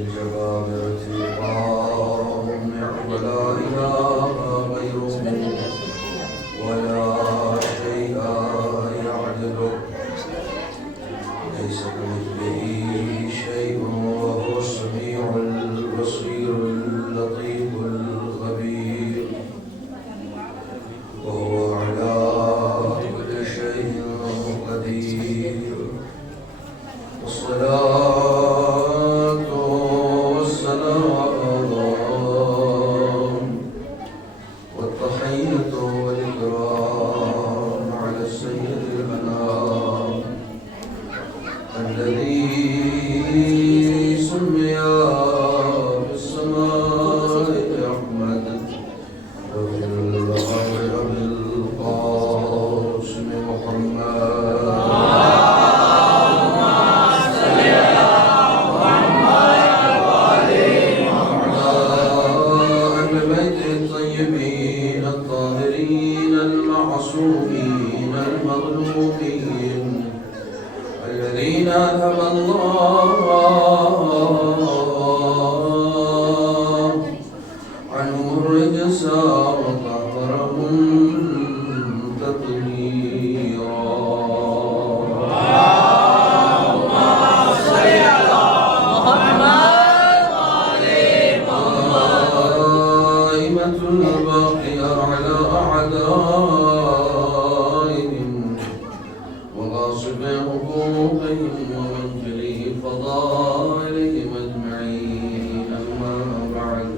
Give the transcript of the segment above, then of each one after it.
للجبابرة القامع ولا إله غيره ولا شيء يعدله ليس كمثله شيء وهو السميع البصير اللطيف الخبير وهو على كل شيء قدير والصلاة والسلام والتحية والإكرام على السيد الأنام الذي سمي بالسماء أحمد وفي الأرض بالقاسم محمد المعصومين المظلومين الذين أذهب الله عنهم الرجس وطهرهم تطهيرا اللهم صل على محمد وآل محمد قائمة الباقية على أعدائهم وغاصب حقوقهم ومنكري فضائلهم أجمعين أما بعد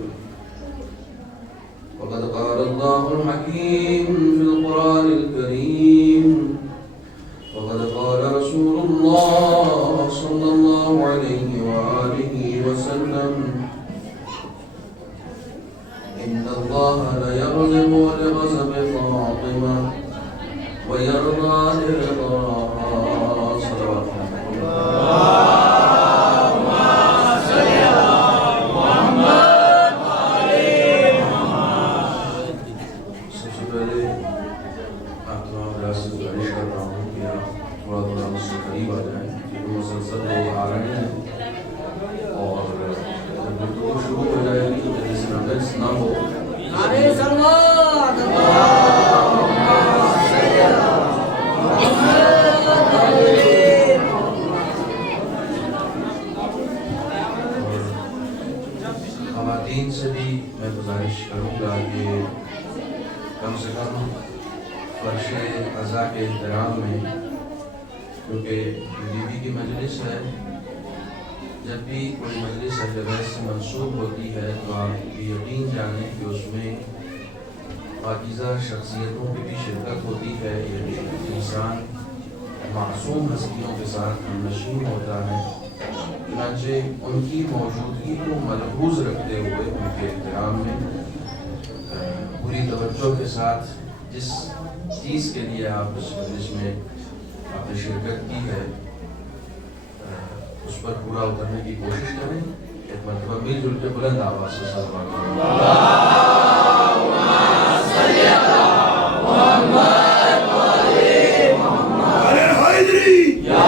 وقد قال الله الحكيم في القرآن الكريم وقد قال رسول الله صلى الله عليه وآله وسلم إن الله ليغضب لغضب فاطمة ويرضى لرضاها صلوات اللهم صل على محمد وآل محمد. سب سے پہلے آپ تمام حضرات سے گزارش کر رہا ہوں کہ آپ تھوڑا مجھ سے قریب آ جائیں کیونکہ مسلسل لوگ آ رہے ہیں اور جب گفتگو شروع ہو جائے گی تو ڈسٹربنس نہ ہو. خواتین سے بھی میں گزارش کروں گا کہ کم سے کم فرش عزا کے احترام میں کیونکہ بیوی کی مجلس ہے جب بھی کوئی مجلس اہل بیت سے منسوب ہوتی ہے تو آپ یقین جانیں کہ اس میں پاکیزہ شخصیتوں کی بھی شرکت ہوتی ہے. یعنی انسان معصوم ہستیوں کے ساتھ ہمنشین ہوتا ہے. چنانچہ ان کی موجودگی کو ملحوظ رکھتے ہوئے ان کے احترام میں پوری توجہ کے ساتھ جس چیز کے لیے آپ اس مجلس میں آپ نے شرکت کی ہے اس پر پورا اترنے کی کوشش کریں. ایک مرتبہ مل جل کے بلند آواز سے صلوات کریں. اللهم صل علی محمد وآل محمد. ارے حیدری یا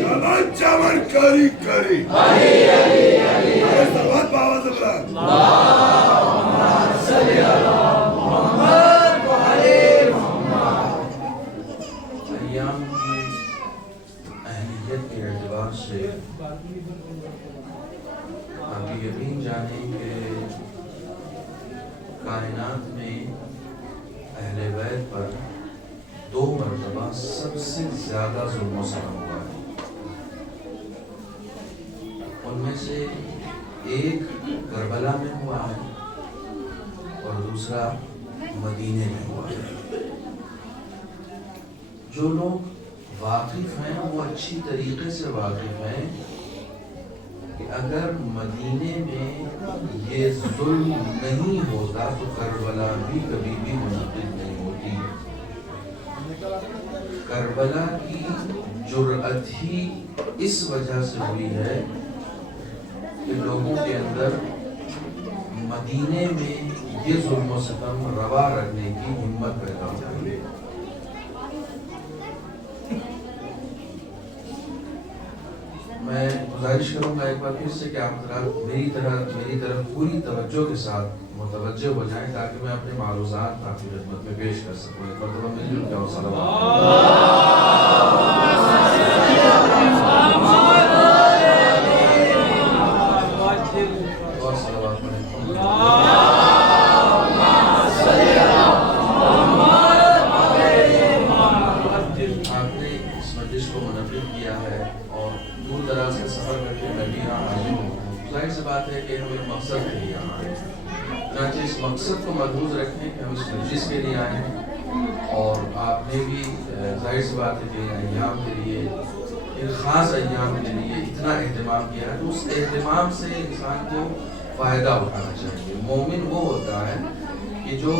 چمن چمن کری کری علی علی علی صلوات باواز بلند. اللهم صل علی محمد وآل محمد. ایام کی اہلیت کے اعتبار سے آپ یقین جانیں کہ کائنات میں اہل بیت پر 2 مرتبہ سب سے زیادہ ظلم و ستم ہوا ہے. ان میں سے ایک کربلا میں ہوا ہے اور دوسرا مدینے میں ہوا ہے. جو لوگ واقف ہیں وہ اچھی طریقے سے واقف ہیں کہ اگر مدینے میں یہ ظلم نہیں ہوتا تو کربلا بھی کبھی بھی منعقد نہیں ہوتی. کربلا کی جرأت ہی اس وجہ سے ہوئی ہے کہ لوگوں کے اندر مدینے میں یہ ظلم و ستم روا رکھنے کی ہمت پیدا ہو گئی. میں گزارش کروں گا ایک بار پھر سے کہ آپ حضرات میری طرف پوری توجہ کے ساتھ متوجہ ہو جائیں تاکہ میں اپنے معروضات آپ کی خدمت میں پیش کر سکوں. ایک مرتبہ مل جل جاؤ صلوات اور صلوات پڑھیں. آپ نے اس مجلس کو منعقد کیا ہے اور دور دراز سے سفر کر کے میں بھی یہاں حاضر ہوں. ظاہر سی بات ہے کہ ہم ایک مقصد کے لیے یہاں آئے ہیں. چنانچہ اس مقصد کو محفوظ رکھیں کہ ہم اس مجلس کے لیے آئے ہیں اور آپ نے بھی ظاہر سی بات ہے کہ ایام کے لیے ان خاص ایام کے لیے اتنا اہتمام کیا ہے تو اس اہتمام سے انسان کو فائدہ اٹھانا چاہیے. مومن وہ ہوتا ہے کہ جو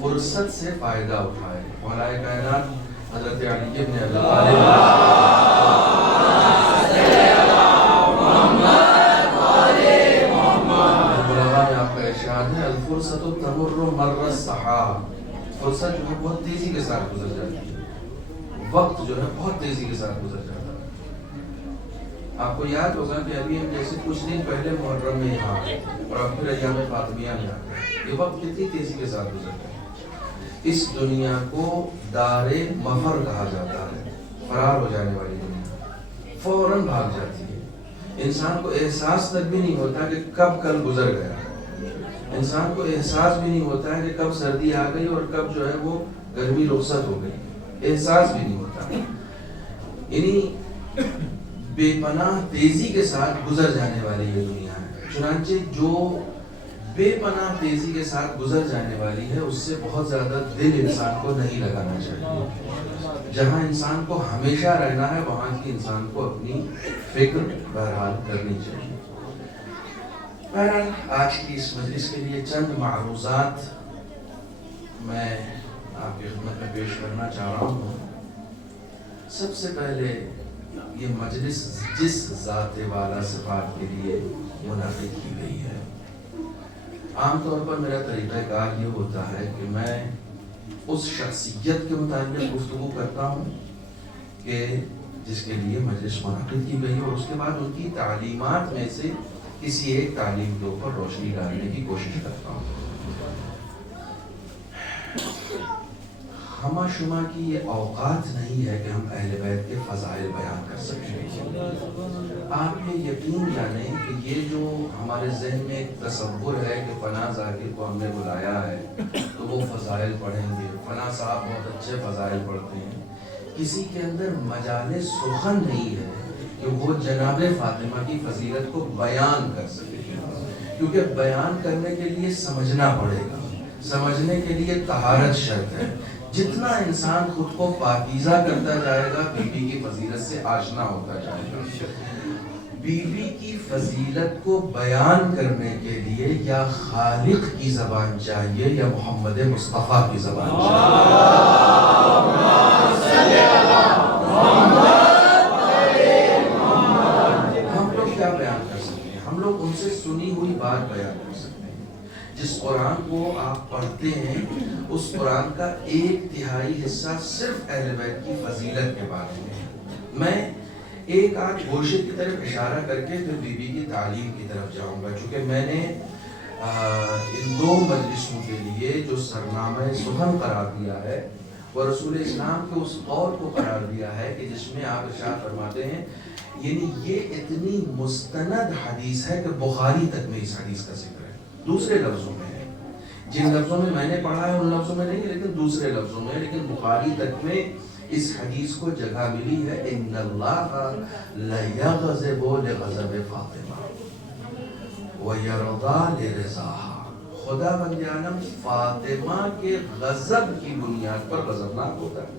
فرصت سے فائدہ اٹھائے. مولا کائنات حضرت علی ابن ابی طالب ہے الفرصت تمر مر السحاب. فرصت جو ہے بہت تیزی کے ساتھ گزر جاتی ہے. وقت جو ہے بہت تیزی کے ساتھ گزر جاتا ہے. آپ کو یاد ہوگا کہ ابھی ہم جیسے کچھ دن پہلے محرم میں یہاں آئے اور اب پھر ایام فاطمیہ میں آتے ہیں. یہ وقت کتنی تیزی کے ساتھ گزر جاتا ہے. اس دنیا کو دار مفر کہا جاتا ہے. فرار ہو جانے والی دنیا فوراً بھاگ جاتی ہے. انسان کو احساس تک بھی نہیں ہوتا کہ کب کل گزر گیا. انسان کو احساس بھی نہیں ہوتا ہے کہ کب سردی آ گئی اور کب جو ہے وہ گرمی رخصت ہو گئی. احساس بھی نہیں ہوتا. یعنی بے پناہ تیزی کے ساتھ گزر جانے والی یہ دنیا ہے. چنانچہ جو بے پناہ تیزی کے ساتھ گزر جانے والی ہے اس سے بہت زیادہ دل انسان کو نہیں لگانا چاہیے. جہاں انسان کو ہمیشہ رہنا ہے وہاں کی انسان کو اپنی فکر بہرحال کرنی چاہیے. آج کی اس مجلس کے لیے چند معروضات میں آپ کی خدمت میں پیش کرنا چاہ رہا ہوں. سب سے پہلے یہ مجلس جس ذات والا صفات کے لیے منعقد کی گئی ہے. عام طور پر میرا طریقہ کار یہ ہوتا ہے کہ میں اس شخصیت کے متعلق گفتگو کرتا ہوں کہ جس کے لیے مجلس منعقد کی گئی اور اس کے بعد ان کی تعلیمات میں سے کسی ایک تعلیم کے اوپر روشنی ڈالنے کی کوشش کرتا ہوں. ہمہ شمہ کی یہ اوقات نہیں ہے کہ ہم اہل بیت کے فضائل بیان کر سکیں. آپ یہ یقین جانیں کہ یہ جو ہمارے ذہن میں ایک تصور ہے کہ فلاں ذاکر کو ہم نے بلایا ہے تو وہ فضائل پڑھیں گے, فلاں صاحب بہت اچھے فضائل پڑھتے ہیں. کسی کے اندر مجال سخن نہیں ہے کہ وہ جناب فاطمہ کی فضیلت کو بیان کر سکے, کیونکہ بیان کرنے کے لیے سمجھنا پڑے گا. سمجھنے کے لیے طہارت شرط ہے. جتنا انسان خود کو پاکیزہ کرتا جائے گا بیوی کی فضیلت سے آشنا ہوتا جائے گا. بیوی کی فضیلت کو بیان کرنے کے لیے یا خالق کی زبان چاہیے یا محمد مصطفیٰ کی زبان چاہیے. ہم لوگ کیا بیان کر سکتے ہیں؟ ہم لوگ ان سے سنی ہوئی بات بیان کر سکتے ہیں. جس قرآن کو آپ پڑھتے ہیں اس قرآن کا 1/3 حصہ صرف اہل بیت کی فضیلت کے بارے میں ہے. میں ایک آدھ گوشے کی طرف اشارہ کر کے پھر بیوی کی تعلیم کی طرف جاؤں گا, چونکہ میں نے ان 2 مجلسوں کے لیے جو سرنامہ سخن قرار دیا ہے وہ رسول اسلام کے اس قول کو قرار دیا ہے کہ جس میں آپ ارشاد فرماتے ہیں, یعنی یہ اتنی مستند حدیث ہے کہ بخاری تک میں اس حدیث کا ذکر ہے. دوسرے لفظوں میں ہے, جن لفظوں میں میں نے پڑھا ہے ان لفظوں میں نہیں, لیکن دوسرے لفظوں میں, لیکن بخاری تک میں اس حدیث کو جگہ ملی ہے. ان اللہ لیغضب لغضب فاطمہ ویرضا لرضاها. خدا بند عالم فاطمہ کے غضب کی بنیاد پر غضبناک ہوتا ہے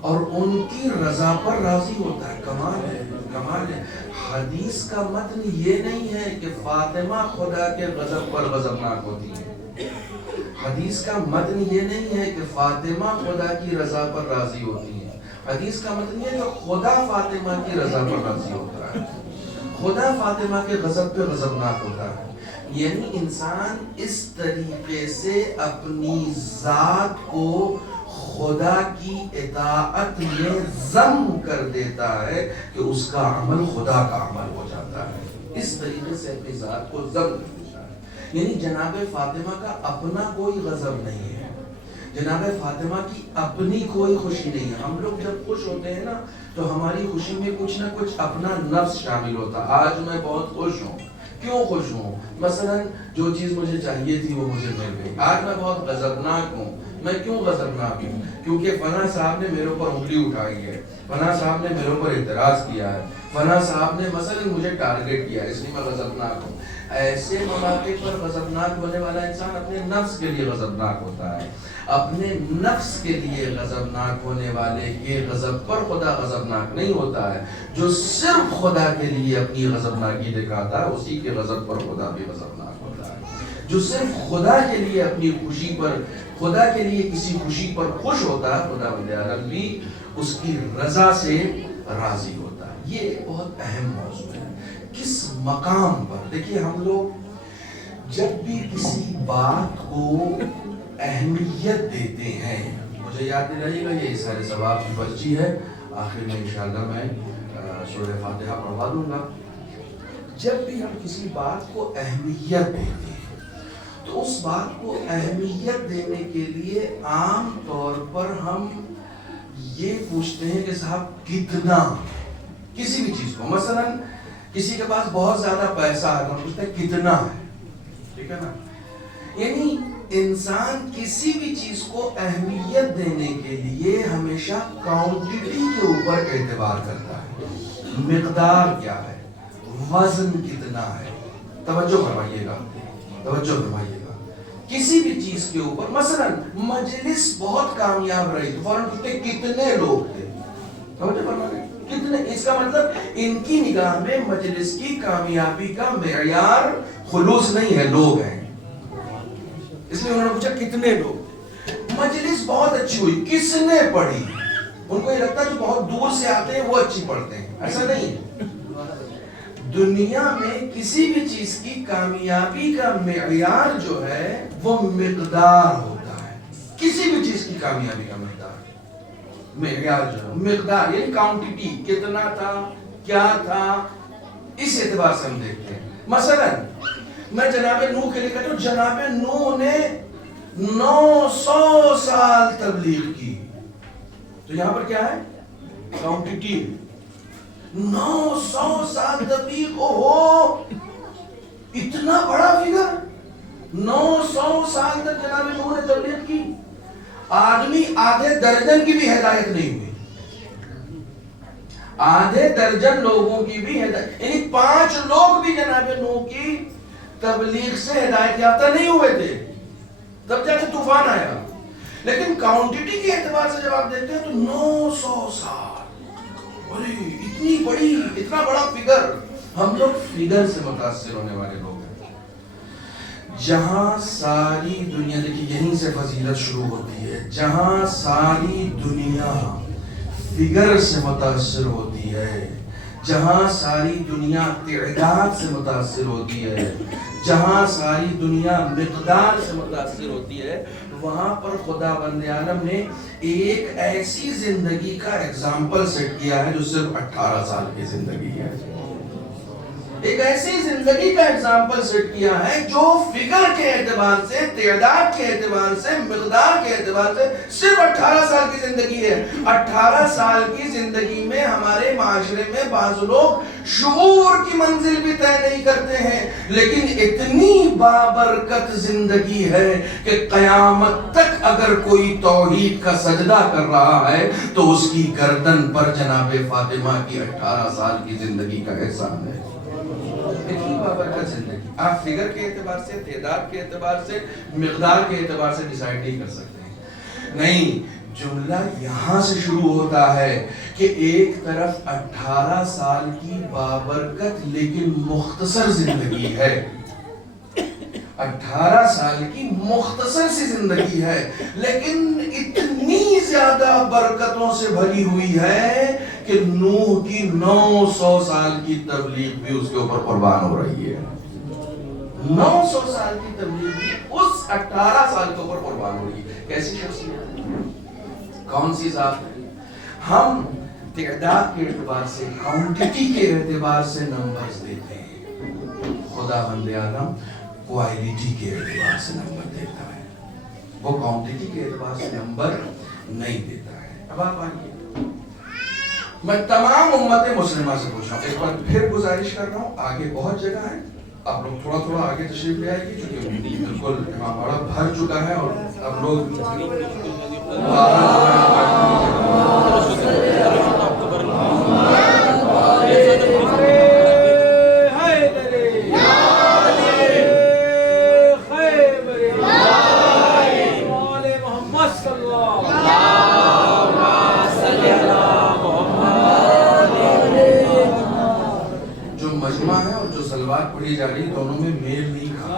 اور ان کی رضا پر راضی ہوتا ہے. کمال ہے, کمال ہے. حدیث کا متن یہ نہیں ہے کہ فاطمہ خدا کے غضب پر غضبناک ہوتی ہے. حدیث کا متن یہ نہیں ہے کہ فاطمہ خدا کی رضا پر راضی ہوتی ہے. حدیث کا متن یہ ہے کہ خدا فاطمہ کی رضا پر راضی ہوتا ہے, خدا فاطمہ کے غضب پہ غضبناک ہوتا ہے. یعنی انسان اس طریقے سے اپنی ذات کو خدا کی اطاعت میں ضم کر دیتا ہے کہ اس کا عمل خدا کا عمل ہو جاتا ہے. اس طریقے سے اپنی ذات کو ضم کر دیتا ہے. یعنی جناب فاطمہ کا اپنا کوئی غضب نہیں ہے، جناب فاطمہ کی اپنی کوئی خوشی نہیں ہے. ہم لوگ جب خوش ہوتے ہیں نا تو ہماری خوشی میں کچھ نہ کچھ اپنا نفس شامل ہوتا. آج میں بہت خوش ہوں. کیوں خوش ہوں؟ مثلا جو چیز مجھے چاہیے تھی وہ مجھے مل گئی. آج میں بہت غضبناک ہوں. میں کیوں غضبناک ہوں؟ کیونکہ فلاں صاحب نے میرے اوپر انگلی اٹھائی ہے، فلاں صاحب نے میرے اوپر اعتراض کیا ہے، فلاں صاحب نے مثلا مجھے ٹارگٹ کیا ہے، اس لیے میں غضبناک ہوں. ایسے مواقع پر غضبناک ہونے والا انسان اپنے نفس کے لیے غضبناک ہوتا ہے. اپنے نفس کے لیے غضبناک ہونے والے کے غضب پر خدا غضبناک نہیں ہوتا ہے. جو صرف خدا کے لیے اپنی غضبناکی دکھاتا ہے اسی کے غضب پر خدا بھی غضبناک ہوتا ہے. جو صرف خدا کے لیے اپنی خوشی پر، خدا کے لیے کسی خوشی پر خوش ہوتا ہے، خدا وند عالم بھی اس کی رضا سے راضی ہوتا ہے. یہ بہت اہم موضوع ہے. کس مقام پر دیکھیے، ہم لوگ جب بھی کسی بات کو اہمیت دیتے ہیں، مجھے یاد دلائیے گا یہ سارے ثواب کی پرچی ہے، آخر میں انشاءاللہ میں سورہ فاتحہ پڑھوا دوں گا. جب بھی ہم کسی بات کو اہمیت دیتے ہیں تو اس بات کو اہمیت دینے کے لیے عام طور پر ہم یہ پوچھتے ہیں کہ صاحب کتنا، کسی بھی چیز کو. مثلا کسی کے پاس بہت زیادہ پیسہ ہے تو ہم پوچھتے ہیں کتنا ہے، ٹھیک ہے نا. یعنی انسان کسی بھی چیز کو اہمیت دینے کے لیے ہمیشہ کوانٹٹی کے اوپر اعتبار کرتا ہے. مقدار کیا ہے، وزن کتنا ہے. توجہ فرمائیے گا، توجہ فرمائیے گا. کسی بھی چیز کے اوپر، مثلا مجلس بہت کامیاب رہی تو فوراً پوچھتے کتنے لوگ تھے. توجہ فرمائیے کتنے. اس کا مطلب ان کی نگاہ میں مجلس کی کامیابی کا معیار خلوص نہیں ہے، لوگ ہیں. اس لیے انہوں نے پوچھا کتنے لوگ. مجلس بہت اچھی ہوئی، کس نے پڑھی. ان کو یہ لگتا ہے جو بہت دور سے آتے ہیں وہ اچھی پڑھتے ہیں. ایسا نہیں ہے. دنیا میں کسی بھی چیز کی کامیابی کا معیار جو ہے وہ مقدار ہوتا ہے. کسی بھی چیز کی کامیابی کا معیار جو ہے مقدار، یعنی کوانٹٹی، کتنا تھا، کیا تھا، اس اعتبار سے ہم دیکھتے ہیں. مثلا میں جناب نوح کے لیے کہتا ہوں، جناب نوح نے 900 سال تبلیغ کی. تو یہاں پر کیا ہے؟ کوانٹٹی. 900 سال تبلیغ. اوہو، اتنا بڑا فگر. 900 سال تک جناب نوح نے تبلیغ کی. آدمی آدھے درجن کی بھی ہدایت نہیں ہوئی. آدھے درجن لوگوں کی بھی ہدایت، یعنی 5 لوگ بھی جناب نوح کی تبلیغ سے ہدایت یافتہ نہیں ہوئے تھے. تب جا کے طوفان آیا. لیکن کوانٹٹی کے اعتبار سے جب آپ دیکھتے ہیں تو 900 سال، اتنی بڑی، اتنا بڑا فگر. ہم لوگ فگر سے متاثر ہونے والے لوگ ہیں. جہاں ساری دنیا، دیکھیے یہیں سے فضیلت شروع ہوتی ہے. جہاں ساری دنیا فگر سے متاثر ہوتی ہے، جہاں ساری دنیا تعداد سے متاثر ہوتی ہے، جہاں ساری دنیا مقدار سے متاثر ہوتی ہے، وہاں پر خدا بند عالم نے ایک ایسی زندگی کا ایگزامپل سیٹ کیا ہے جو صرف 18 سال کی زندگی ہے. ایک ایسی زندگی کا ایگزامپل سیٹ کیا ہے جو فگر کے اعتبار سے، تعداد کے اعتبار سے، مقدار کے اعتبار سے صرف 18 سال کی زندگی ہے. 18 سال کی زندگی میں ہمارے معاشرے میں بعض لوگ شعور کی منزل بھی طے نہیں کرتے ہیں، لیکن اتنی بابرکت زندگی ہے کہ قیامت تک اگر کوئی توحید کا سجدہ کر رہا ہے تو اس کی گردن پر جناب فاطمہ کی 18 سال کی زندگی کا احسان ہے. اتنی بابرکت زندگی آپ فگر کے اعتبار سے، تعداد کے اعتبار سے، مقدار کے اعتبار سے ڈیسائیڈ نہیں کر سکتے ہیں. نہیں، جملہ یہاں سے شروع ہوتا ہے کہ ایک طرف 18 سال کی بابرکت لیکن مختصر زندگی ہے. 18 سال کی مختصر سی زندگی ہے لیکن اتنی زیادہ برکتوں سے بھری ہوئی ہے کہ نوح کی 900 سال کی تبلیغ بھی اس کے اوپر قربان ہو رہی ہے. 900 سال کی تبلیغ بھی اس 18 سال کے اوپر قربان ہو رہی ہے. کیسی شخصیت ہے، کون سی ذات ہے؟ ہم تعداد کے اعتبار سے، کوانٹٹی کے اعتبار سے نمبرز دیتے ہیں، خدا بند آدم کوالٹی کے اعتبار سے نمبر دیتا ہے، وہ کوانٹٹی کے اعتبار سے نمبر نہیں دیتا ہے۔ اب آپ آئیے، میں تمام امت مسلمہ سے پوچھ رہا ہوں، ایک بار پھر گزارش کر رہا ہوں، آگے بہت جگہ ہے، آپ لوگ تھوڑا تھوڑا آگے تشریف لے آئیے کیونکہ بالکل امام باڑہ بھر چکا ہے اور اب لوگ پڑھی جا رہی، دونوں میں میل نہیں کھا۔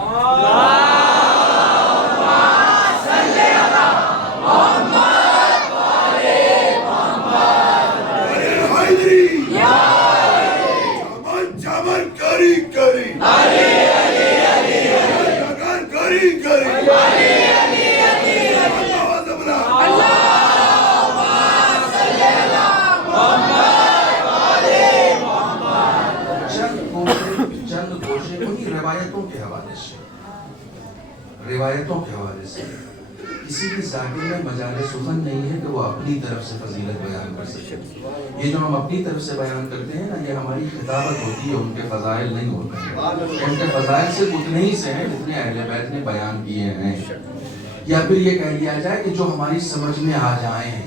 روایتوں کے حوالے سے کسی بھی ذاکر میں مجال سخن نہیں ہے کہ وہ اپنی طرف سے فضیلت بیان کر سکے۔ یہ جو ہم اپنی طرف سے بیان کرتے ہیں نا، یہ ہماری خطابت ہوتی ہے، ان کے فضائل نہیں ہوتے ہیں۔ ان کے فضائل صرف اتنے ہی سے ہیں جتنے اہل بیت نے بیان کیے ہیں، یا پھر یہ کہہ لیا جائے کہ جو ہماری سمجھ میں آ جائیں،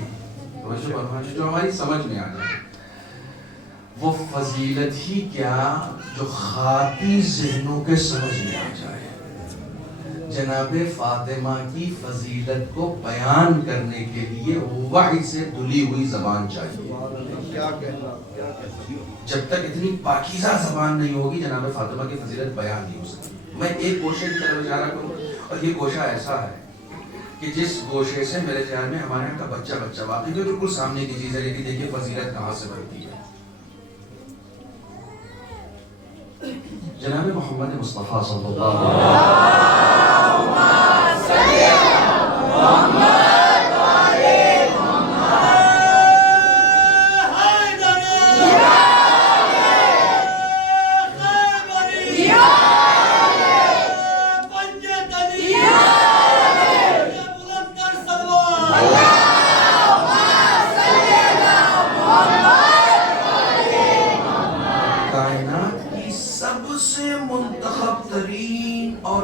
جو ہماری سمجھ میں آ جائیں۔ وہ فضیلت ہی کیا جو خاطی ذہنوں کے سمجھ میں آ جائے۔ جناب فاطمہ کی فضیلت کو بیان کرنے کے لیے وحی سے دھلی ہوئی زبان چاہیے۔ جب تک اتنی پاکیزہ زبان نہیں ہوگی جناب فاطمہ کی فضیلت بیان نہیں ہو سکتی۔ میں ایک گوشے کی طرف اشارہ کروں، اور یہ گوشہ ایسا ہے کہ جس گوشے سے میرے خیال میں ہمارے یہاں کا بچہ واقعی جو بالکل سامنے کی چیز ہے، لیکن دیکھیے فضیلت کہاں سے بڑھتی ہے۔ جناب محمد مصطفیٰ صلی اللہ علیہ وسلم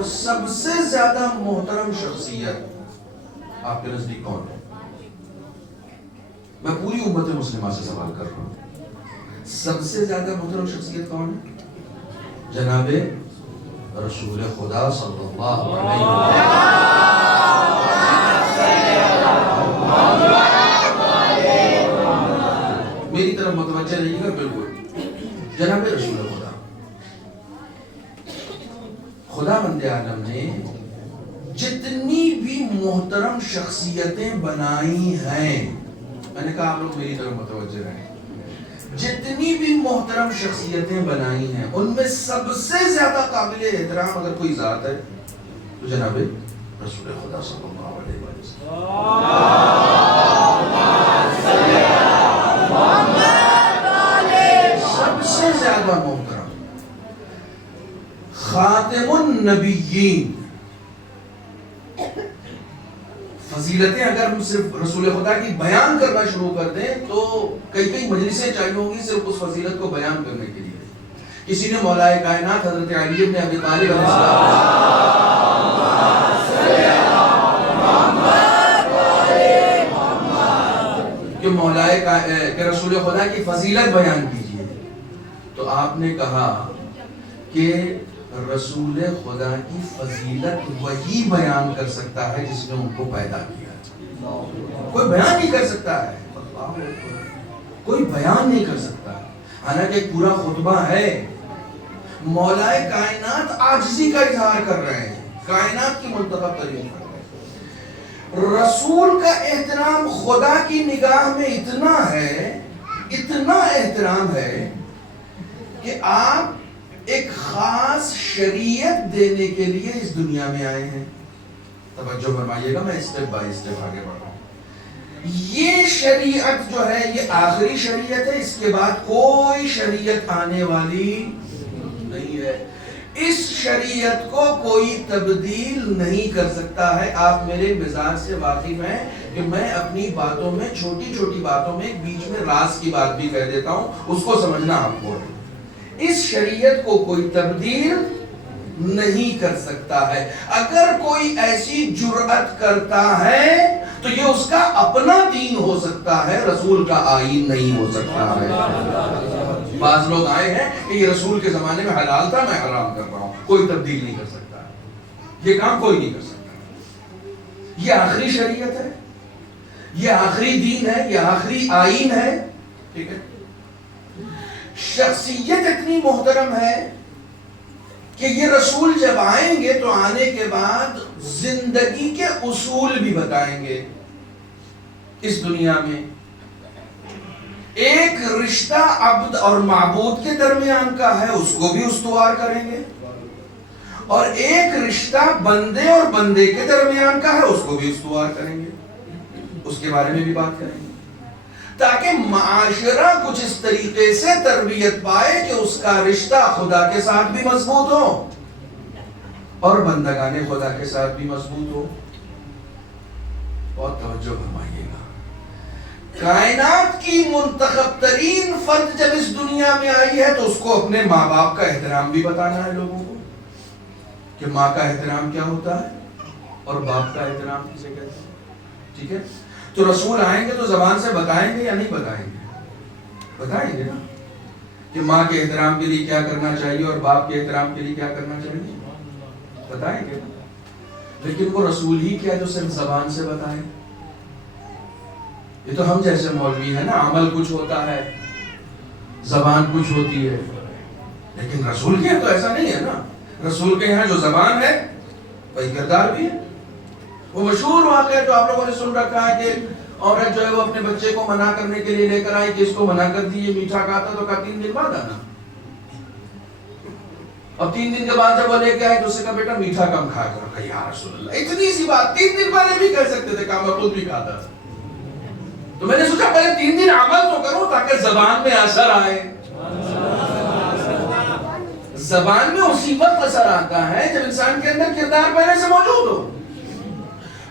سب سے زیادہ محترم شخصیت آپ کے نزدیک کون ہے؟ میں پوری امت مسلمہ سے سوال کر رہا ہوں، سب سے زیادہ محترم شخصیت کون ہے؟ جناب رسول خدا صلی اللہ علیہ وسلم۔ میری طرف متوجہ رہیے گا، بالکل جناب رسول خدا۔ خدا بند عالم نے جتنی بھی محترم شخصیتیں بنائی ہیں، میں نے کہا آپ لوگ میری طرف متوجہ رہیں، جتنی بھی محترم شخصیتیں بنائی ہیں ان میں سب سے زیادہ قابل احترام اگر کوئی ذات ہے تو جناب رسول خدا صلی اللہ علیہ وسلم۔ سب سے زیادہ محترم، خاتم النبیین۔ فضیلتیں اگر ہم صرف رسول خدا کی بیان کرنا شروع کر دیں تو کئی مجلسیں چاہیے ہوں گی صرف اس فضیلت کو بیان کرنے کے لیے۔ کسی نے مولا کائنات حضرت علی بن ابی طالب علیہ السلام کہ مولا کہ رسول خدا کی فضیلت بیان کیجیے، تو آپ نے کہا کہ رسول خدا کی فضیلت وہی بیان کر سکتا ہے جس نے ان کو پیدا کیا۔ کوئی بیان نہیں کر سکتا ہے، کوئی بیان نہیں کر سکتا۔ حالانکہ ایک پورا خطبہ ہے، مولا کائنات عاجزی کا اظہار کر رہے ہیں، کائنات کی منتخب ترین کر رہے ہیں۔ رسول کا احترام خدا کی نگاہ میں اتنا ہے، اتنا احترام ہے کہ آپ ایک خاص شریعت دینے کے لیے اس دنیا میں آئے ہیں۔ توجہ فرمائیے گا، میں اسٹیپ بائی اسٹیپ آگے بڑھ رہا ہوں۔ یہ شریعت جو ہے یہ آخری شریعت ہے، اس کے بعد کوئی شریعت آنے والی نہیں ہے، اس شریعت کو کوئی تبدیل نہیں کر سکتا ہے۔ آپ میرے مزاج سے واقف ہیں کہ میں اپنی باتوں میں چھوٹی چھوٹی باتوں میں بیچ میں راز کی بات بھی کہہ دیتا ہوں، اس کو سمجھنا آپ کو ہے۔ اس شریعت کو کوئی تبدیل نہیں کر سکتا ہے۔ اگر کوئی ایسی جرأت کرتا ہے تو یہ اس کا اپنا دین ہو سکتا ہے، رسول کا آئین نہیں ہو سکتا ہے۔ بعض لوگ آئے ہیں کہ یہ رسول کے زمانے میں حلال تھا، میں حرام کر رہا ہوں، کوئی تبدیل نہیں کر سکتا، یہ کام کوئی نہیں کر سکتا۔ یہ آخری شریعت ہے، یہ آخری دین ہے، یہ آخری آئین ہے، ٹھیک ہے۔ شخصیت اتنی محترم ہے کہ یہ رسول جب آئیں گے تو آنے کے بعد زندگی کے اصول بھی بتائیں گے۔ اس دنیا میں ایک رشتہ عبد اور معبود کے درمیان کا ہے، اس کو بھی استوار کریں گے، اور ایک رشتہ بندے اور بندے کے درمیان کا ہے، اس کو بھی استوار کریں گے، اس کے بارے میں بھی بات کریں گے، تاکہ معاشرہ کچھ اس طریقے سے تربیت پائے کہ اس کا رشتہ خدا کے ساتھ بھی مضبوط ہو اور بندگان خدا کے ساتھ بھی مضبوط ہو۔ بہت توجہ فرمائیے گا، کائنات کی منتخب ترین فرد جب اس دنیا میں آئی ہے تو اس کو اپنے ماں باپ کا احترام بھی بتانا ہے لوگوں کو، کہ ماں کا احترام کیا ہوتا ہے اور باپ کا احترام کسے کہتے ہیں، ٹھیک ہے۔ تو رسول آئیں گے تو زبان سے بتائیں گے یا نہیں بتائیں گے؟ بتائیں گے نا، کہ ماں کے احترام کے لیے کیا کرنا چاہیے اور باپ کے احترام کے لیے کیا کرنا چاہیے، بتائیں گے۔ لیکن وہ رسول ہی کیا جو صرف زبان سے بتائیں؟ یہ تو ہم جیسے مولوی ہیں نا، عمل کچھ ہوتا ہے، زبان کچھ ہوتی ہے، لیکن رسول کے تو ایسا نہیں ہے نا۔ رسول کے یہاں جو زبان ہے وہی کردار بھی ہے۔ وہ مشہور واقعہ جو آپ لوگوں نے سن رکھا ہے کہ عورت جو ہے وہ اپنے بچے کو منع کرنے کے لیے لے کر آئی کہ اس کو منع کر دی یہ میٹھا کھاتا، تو کہا 3 دن بعد آنا، اور 3 دن کے بعد جب وہ لے کے آئے تو اس سے کہا بیٹا میٹھا کم کھا کر، کہا یا رسول اللہ اتنی سی بات 3 دن پہلے بھی کہہ سکتے تھے، کہا میں خود بھی کھاتا تھا۔ تو میں نے سوچا پہلے 3 دن عمل تو کروں تاکہ زبان میں اثر آئے۔ زبان میں اسی وقت اثر آتا ہے جب انسان کے اندر کردار پہلے سے موجود ہو۔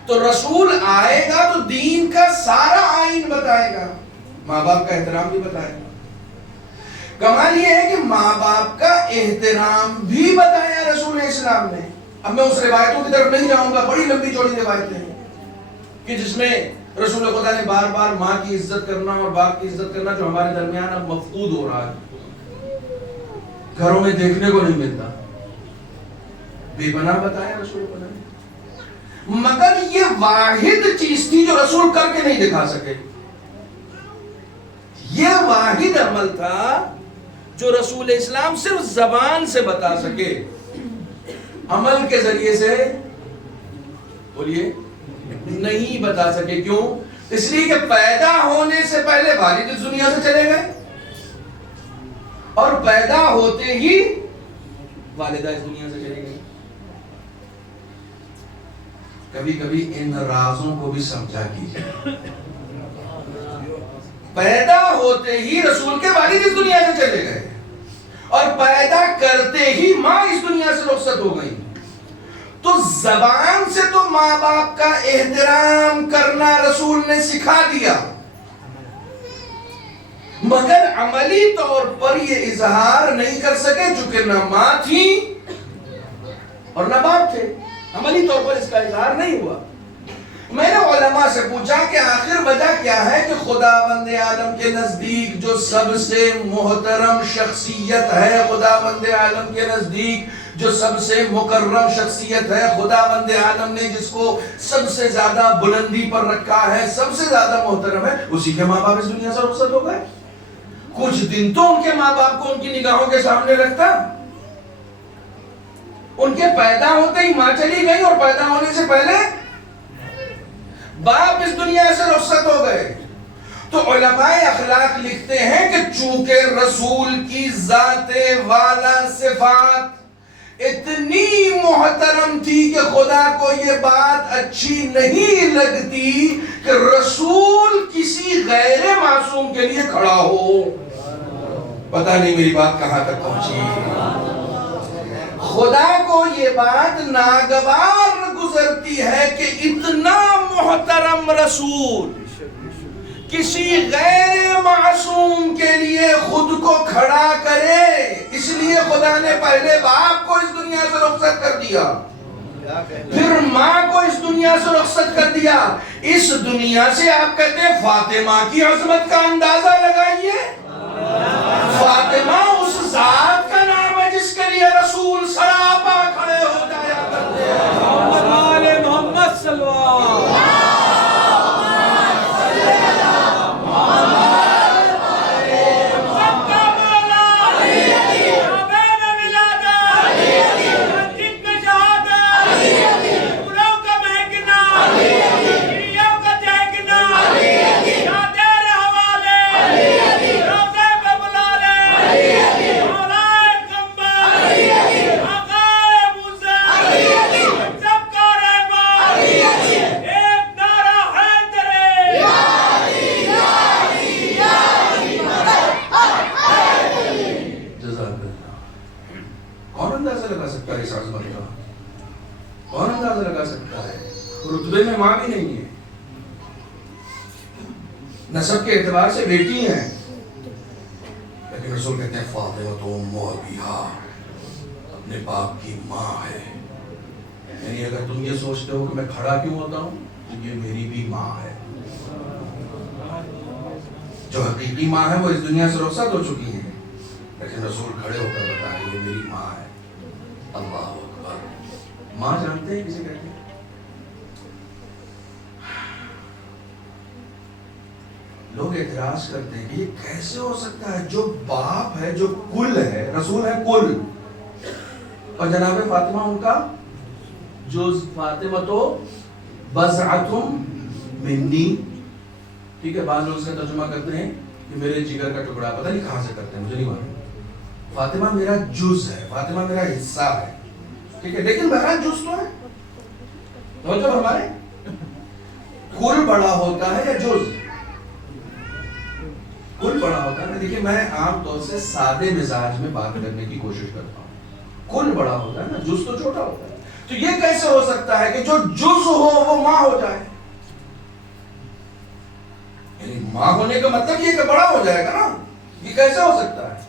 تو رسول آئے گا تو دین کا سارا آئین بتائے گا، ماں باپ کا احترام بھی بتائے گا۔ کمال یہ ہے کہ ماں باپ کا احترام بھی بتایا رسول اسلام نے۔ اب میں اس روایتوں کی طرف نہیں جاؤں گا، بڑی لمبی چوڑی روایتیں ہیں کہ جس میں رسول خدا نے بار بار ماں کی عزت کرنا اور باپ کی عزت کرنا جو ہمارے درمیان اب مفقود ہو رہا ہے، گھروں میں دیکھنے کو نہیں ملتا، بے پناہ بتایا رسول خدا نے۔ مگر یہ واحد چیز تھی جو رسول کر کے نہیں دکھا سکے، یہ واحد عمل تھا جو رسول اسلام صرف زبان سے بتا سکے، عمل کے ذریعے سے بولیے نہیں بتا سکے۔ کیوں؟ اس لیے کہ پیدا ہونے سے پہلے والد اس دنیا سے چلے گئے اور پیدا ہوتے ہی والدہ اس دنیا سے چلی گئی۔ کبھی کبھی ان رازوں کو بھی سمجھا کیجیے۔ پیدا ہوتے ہی رسول کے والد اس دنیا سے چلے گئے اور پیدا کرتے ہی ماں اس دنیا سے رخصت ہو گئی، تو زبان سے تو ماں باپ کا احترام کرنا رسول نے سکھا دیا، مگر عملی طور پر یہ اظہار نہیں کر سکے چونکہ نہ ماں تھی اور نہ باپ تھے، عملی طور پر اس کا اظہار نہیں ہوا۔ میں نے علماء سے پوچھا کہ آخر وجہ کیا ہے کہ خداوند عالم کے نزدیک جو سب سے محترم شخصیت ہے، خداوند عالم کے نزدیک جو سب سے مکرم شخصیت ہے، خداوند عالم نے جس کو سب سے زیادہ بلندی پر رکھا ہے، سب سے زیادہ محترم ہے، اسی کے ماں باپ اس دنیا سے رخصت ہو گئے۔ کچھ دن تو ان کے ماں باپ کو ان کی نگاہوں کے سامنے رکھتا، ان کے پیدا ہوتے ہی ماں چلی گئی اور پیدا ہونے سے پہلے باپ اس دنیا سے رخصت ہو گئے۔ تو علماء اخلاق لکھتے ہیں کہ چونکہ رسول کی ذات والا صفات اتنی محترم محترم تھی کہ خدا کو یہ بات اچھی نہیں لگتی کہ رسول کسی غیر معصوم کے لیے کھڑا ہو. پتہ نہیں میری بات کہاں تک پہنچی. خدا کو یہ بات ناگوار گزرتی ہے کہ اتنا محترم رسول کسی غیر معصوم کے لیے خود کو کھڑا کرے. اس لیے خدا نے پہلے باپ کو اس دنیا سے رخصت کر دیا, پھر ماں کو اس دنیا سے رخصت کر دیا. اس دنیا سے آپ کہتے ہیں فاطمہ کی عظمت کا اندازہ لگائیے. فاطمہ اس ذات کا نام ہے جس کے لیے رسول سراپا کھڑے ہو جایا کرتے ہیں. محمد صلی اللہ رتبے میں ماں بھی نہیں ہے, نسب کے اعتبار سے بیٹی ہیں, لیکن رسول کہتے ہیں فاطمہ تو ام ابیہا, اپنے باپ کی ماں ہے. یعنی اگر تم یہ سوچتے ہو کہ میں کھڑا کیوں ہوتا ہوں, تو یہ میری بھی ماں ہے. جو حقیقی ماں ہے وہ اس دنیا سے رخصت ہو چکی ہے, لیکن رسول کھڑے ہو کر بتا رہے یہ میری ماں ہے. اللہ اکبر. ماں جانتے ہیں کسے کہتے ہیں؟ لوگ اعتراض کرتے ہیں کہ یہ کیسے ہو سکتا ہے, جو باپ ہے, جو کل ہے, رسول ہے کل, اور جناب فاطمہ ان کا جز. فاطمہ تو بضعۃ منی, ٹھیک ہے. بعض لوگ اس کا ترجمہ کرتے ہیں کہ میرے جگر کا ٹکڑا, پتہ نہیں کہاں سے کرتے ہیں, مجھے نہیں معلوم. فاطمہ میرا جز ہے, فاطمہ میرا حصہ ہے, ٹھیک ہے, لیکن بہرحال جز تو ہے. توجہ ہمارے کل بڑا ہوتا ہے یا جز؟ کل بڑا ہوتا ہے. دیکھیں میں عام طور سے سادے مزاج میں بات کرنے کی کوشش کرتا ہوں. کل بڑا ہوتا ہے نا, جز تو چھوٹا ہوتا ہے. تو یہ کیسے ہو سکتا ہے کہ جو جز ہو وہ ماں ہو جائے؟ یعنی ماں ہونے کا مطلب یہ کہ بڑا ہو جائے گا نا, یہ کیسے ہو سکتا ہے؟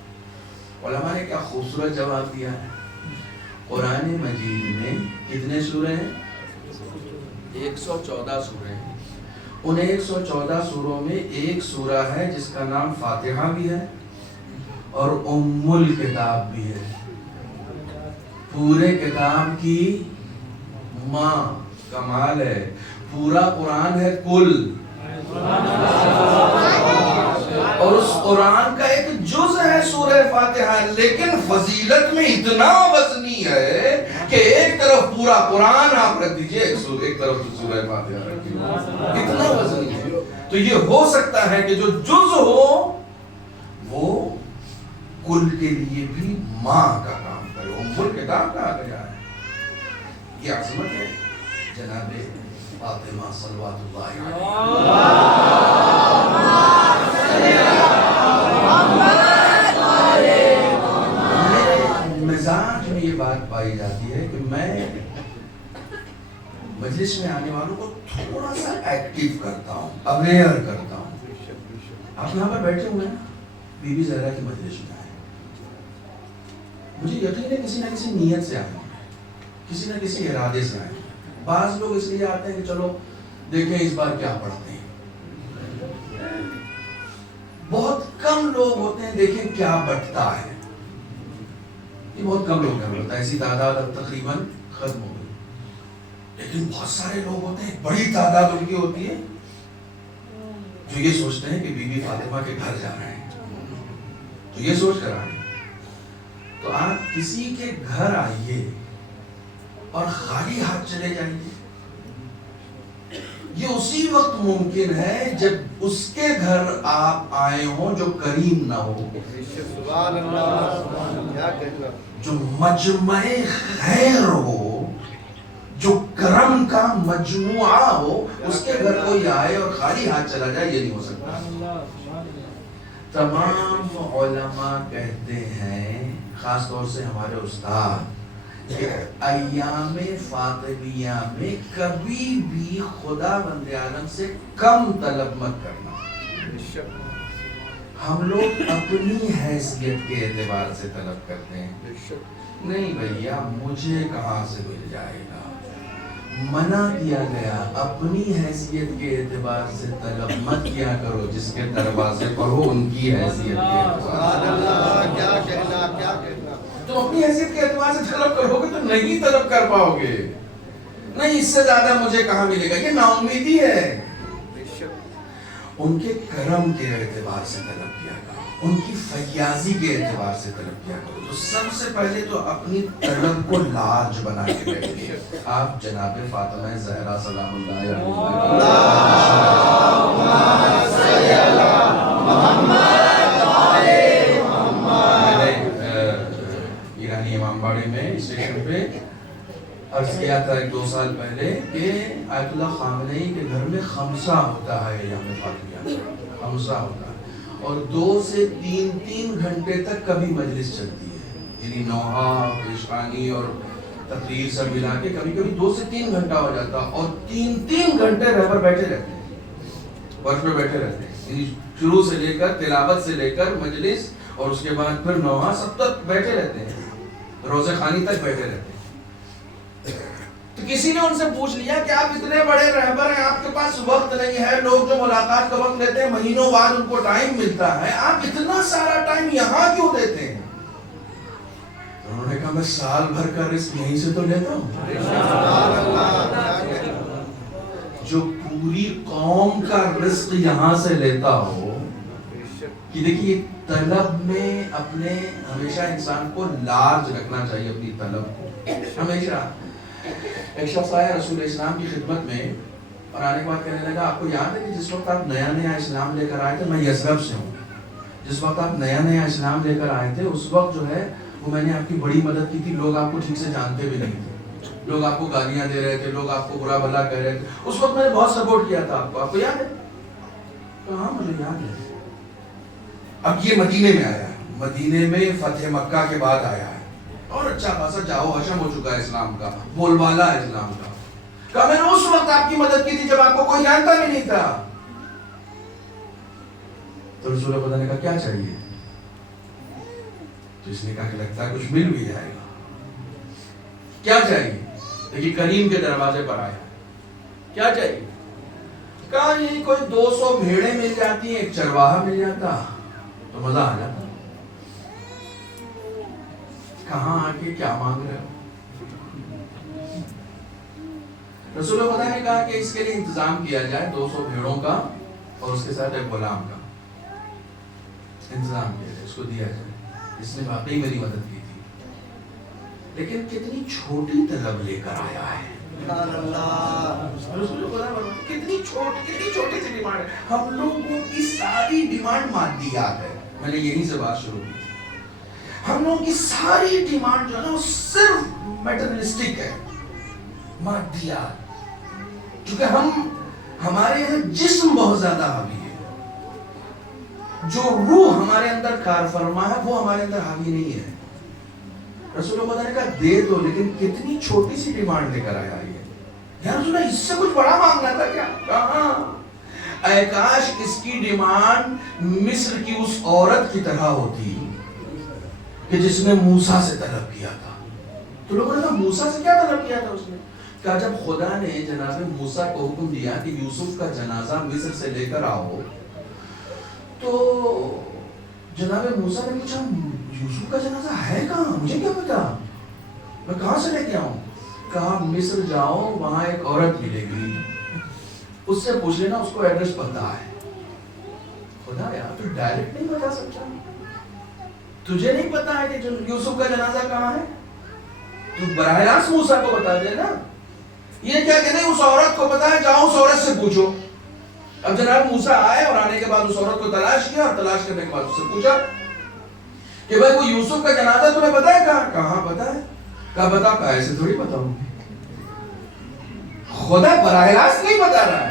علماء نے کیا خوبصورت جواب دیا ہے. قرآن مجید میں کتنے سورے ہیں؟ 114 سورے ہیں. ان 114 سوروں میں ایک سورہ ہے جس کا نام فاتحہ بھی ہے اور ام الکتاب بھی ہے. پورے کتاب کی ماں. کمال ہے. پورا قرآن ہے کل, اور اس قرآن کا ایک جز ہے سورہ فاتحہ, لیکن فضیلت میں اتنا وزنی ہے کہ ایک طرف پورا قرآن آپ رکھ دیجئے, ایک طرف سورہ فاتحہ رکھ دیجئے, اتنا وزنی ہے. تو یہ ہو سکتا ہے کہ جو جز ہو وہ کل کے لیے بھی ماں کا کام کرے. ام الکتاب کہا گیا ہے. یہ عظمت ہے جناب فاطمہ صلوات اللہ علیہ. مزاج میں یہ بات پائی جاتی ہے کہ میں مجلس میں آنے والوں کو تھوڑا سا ایکٹیو کرتا ہوں, اویئر کرتا ہوں. آپ یہاں پر بیٹھے ہوئے ہیں, بی بی زہرا کی مجلس میں آئے, مجھے یقین ہے کسی نہ کسی نیت سے آئے, کسی نہ کسی ارادے سے آئے. بعض لوگ اس لیے آتے ہیں کہ چلو دیکھیں اس بار کیا پڑھتے ہیں. بہت کم لوگ ہوتے ہیں دیکھیں کیا بٹتا ہے. یہ بہت کم لوگ ہیں, ایسی تعداد اب تقریباً ختم ہو گئی. لیکن بہت سارے لوگ ہوتے ہیں, بڑی تعداد ان کی ہوتی ہے, جو یہ سوچتے ہیں کہ بی بی فاطمہ کے گھر جا رہے ہیں, تو یہ سوچ کر آئے. تو آپ کسی کے گھر آئیے اور خالی ہاتھ چلے جائیے, یہ اسی وقت ممکن ہے جب اس کے گھر آپ آئے ہوں جو کریم نہ ہو, جو مجمع خیر ہو, کرم کا مجموعہ ہو، اس کے گھر کوئی آئے اور خالی ہاتھ چلا جائے، یہ نہیں ہو سکتا۔ تمام علماء کہتے ہیں، خاص طور سے ہمارے استاد، کہ ایام فاطمیہ میں کبھی بھی خدا بند عالم سے کم طلب مت کرنا۔ ہم لوگ اپنی حیثیت کے اعتبار سے طلب کرتے ہیں، نہیں بھیا مجھے کہاں سے مل جائے گا، منع کیا گیا اپنی حیثیت کے اعتبار سے طلب مت کیا کرو، جس کے دروازے پر ہو ان کی حیثیت کے اعتبار سے۔ تم اپنی حیثیت کے اعتبار سے طلب کرو گے تو نہیں طلب کر پاؤ گے، نہیں اس سے زیادہ مجھے کہاں ملے گا، یہ نا امیدی ہے۔ ان کے کرم کے اعتبار سے طلب کیا کرو، ان کی فیاضی کے اعتبار سے طلب کیا کرو۔ تو سب سے پہلے تو اپنی طلب کو لاج بنا کے بیٹھیے۔ آپ جناب فاطمہ زہرا سلام اللہ ایرانی امام باڑی میں اسٹیشن پہ عرض کیا تھا 1-2 سال پہلے کہ آیت اللہ خامنئی کے گھر میں خمسہ ہوتا ہے، ایام فاطمیہ خمسہ ہوتا ہے، اور 2 سے 3 گھنٹے تک کبھی مجلس چلتی ہے، یعنی نوحہ، پیشخوانی اور تقریر سب ملا کے کبھی 2 سے 3 گھنٹہ ہو جاتا، اور 3 گھنٹے رہبر بیٹھے رہتے ہیں، فرش پہ بیٹھے رہتے ہیں، یعنی شروع سے لے کر تلاوت سے لے کر مجلس اور اس کے بعد پھر نوحہ سب تک بیٹھے رہتے ہیں، روزہ خوانی تک بیٹھے رہتے ہیں۔ تو کسی نے ان سے پوچھ لیا کہ آپ اتنے بڑے رہبر ہیں، آپ کے پاس وقت نہیں ہے، لوگ جو ملاقات کا وقت لیتے ہیں مہینوں بعد ان کو ٹائم ملتا ہے، آپ اتنا سارا ٹائم یہاں کیوں دیتے ہیں؟ انہوں نے کہا میں سال بھر کا رزق یہیں سے تو لیتا ہوں، جو پوری قوم کا رزق یہاں سے لیتا ہو۔ کہ دیکھیے طلب میں اپنے ہمیشہ انسان کو لارج رکھنا چاہیے، اپنی طلب کو ہمیشہ۔ ایک شخص آیا رسول اسلام کی خدمت میں اور آنے کے بعد کہنے لگا آپ کو یاد ہے کہ جس وقت آپ نیا اسلام لے کر آئے تھے، میں یثرب سے ہوں، جس وقت آپ نیا اسلام لے کر آئے تھے اس وقت جو ہے وہ میں نے آپ کی بڑی مدد کی تھی، لوگ آپ کو ٹھیک سے جانتے بھی نہیں تھے، لوگ آپ کو گالیاں دے رہے تھے، لوگ آپ کو برا بھلا کہہ رہے تھے، اس وقت میں نے بہت سپورٹ کیا تھا آپ کو یاد ہے؟ ہاں مجھے یاد ہے۔ اب یہ مدینے میں آیا ہے، مدینے میں فتح مکہ کے بعد آیا ہے اور اچھا خاصا جاؤ حشم ہو چکا ہے اسلام کا، بول بالا ہے اسلام کا۔ کہا میں نے اس وقت آپ کی مدد کی تھی جب آپ کو کوئی جانتا بھی نہیں تھا۔ تو رسول خدا نے کہا کیا چاہیے؟ تو اس نے کہا کہ لگتا ہے کچھ مل بھی جائے گا، کیا چاہیے؟ دیکھیے کریم کے دروازے پر آیا، کیا چاہیے؟ کہا یہ کوئی 200 بھیڑیں مل جاتی ہیں، ایک چرواہا مل جاتا تو مزہ آ جاتا۔ کہاں آ کے کیا مانگ رہے ہو؟ رسول خدا نے کہا کہ اس کے لیے انتظام کیا جائے 200 بھیڑوں کا اور اس کے ساتھ ایک غلام کا انتظام کیا جائے، اس کو دیا جائے، اس نے واقعی میری مدد کی تھی۔ لیکن کتنی چھوٹی طلب لے کر آیا ہے، رسول خدا کتنی چھوٹی سی ڈیمانڈ ہے۔ ہم لوگوں کی ساری ڈیمانڈ مادیات ہے، میں نے یہیں سے بات شروع کی۔ ہم لوگوں کی ساری ڈیمانڈ جو ہے وہ صرف میٹرنسٹک ہے، مادیات، کیونکہ ہمارے یہاں جسم بہت زیادہ حاوی ہے، جو روح ہمارے اندر کار فرما ہے وہ ہمارے اندر حاوی نہیں ہے۔ رسول خدا نے کہا دے دو، لیکن کتنی چھوٹی سی ڈیمانڈ لے کر آیا ہے یا رسول اللہ، اس سے کچھ بڑا مانگنا تھا کیا؟ کہاں؟ اے کاش اس کی ڈیمانڈ مصر کی اس عورت کی طرح ہوتی کہ جس نے موسیٰ سے طلب کیا تھا۔ تو لوگوں نے کہا موسیٰ سے کیا طلب کیا تھا اس نے؟ کہا جب خدا نے جناب موسیٰ کو حکم دیا کہ یوسف کا جنازہ مصر سے لے کر آؤ، تو جناب موسیٰ نے پوچھا یوسف کا جنازہ ہے کہاں؟ مجھے کیا پتا، میں کہاں سے لے کے آؤں؟ کہا مصر جاؤ، وہاں ایک عورت ملے گی، اس سے پوچھ لینا، اس کو ایڈریس پتا ہے۔ خدا یار تو ڈائریکٹ نہیں بتا سکتا، تجھے نہیں پتا ہے کہ یوسف کا جنازہ کہاں ہے؟ تو براہ راست موسیٰ کو بتا دے نا۔ یہ کیا کہ نہیں اس عورت کو پتا ہے، جاؤ اس عورت سے پوچھو۔ اب جناب موسیٰ آئے اور آنے کے بعد اس عورت کو تلاش کیا، اور تلاش کرنے کے بعد اس سے پوچھا کہ بھائی وہ یوسف کا جنازہ تمہیں پتا ہے کہاں؟ کہاں پتا ہے؟ کہا بتا، کہا ایسے تھوڑی بتاؤں، خدا براہ راست نہیں بتا رہا ہے،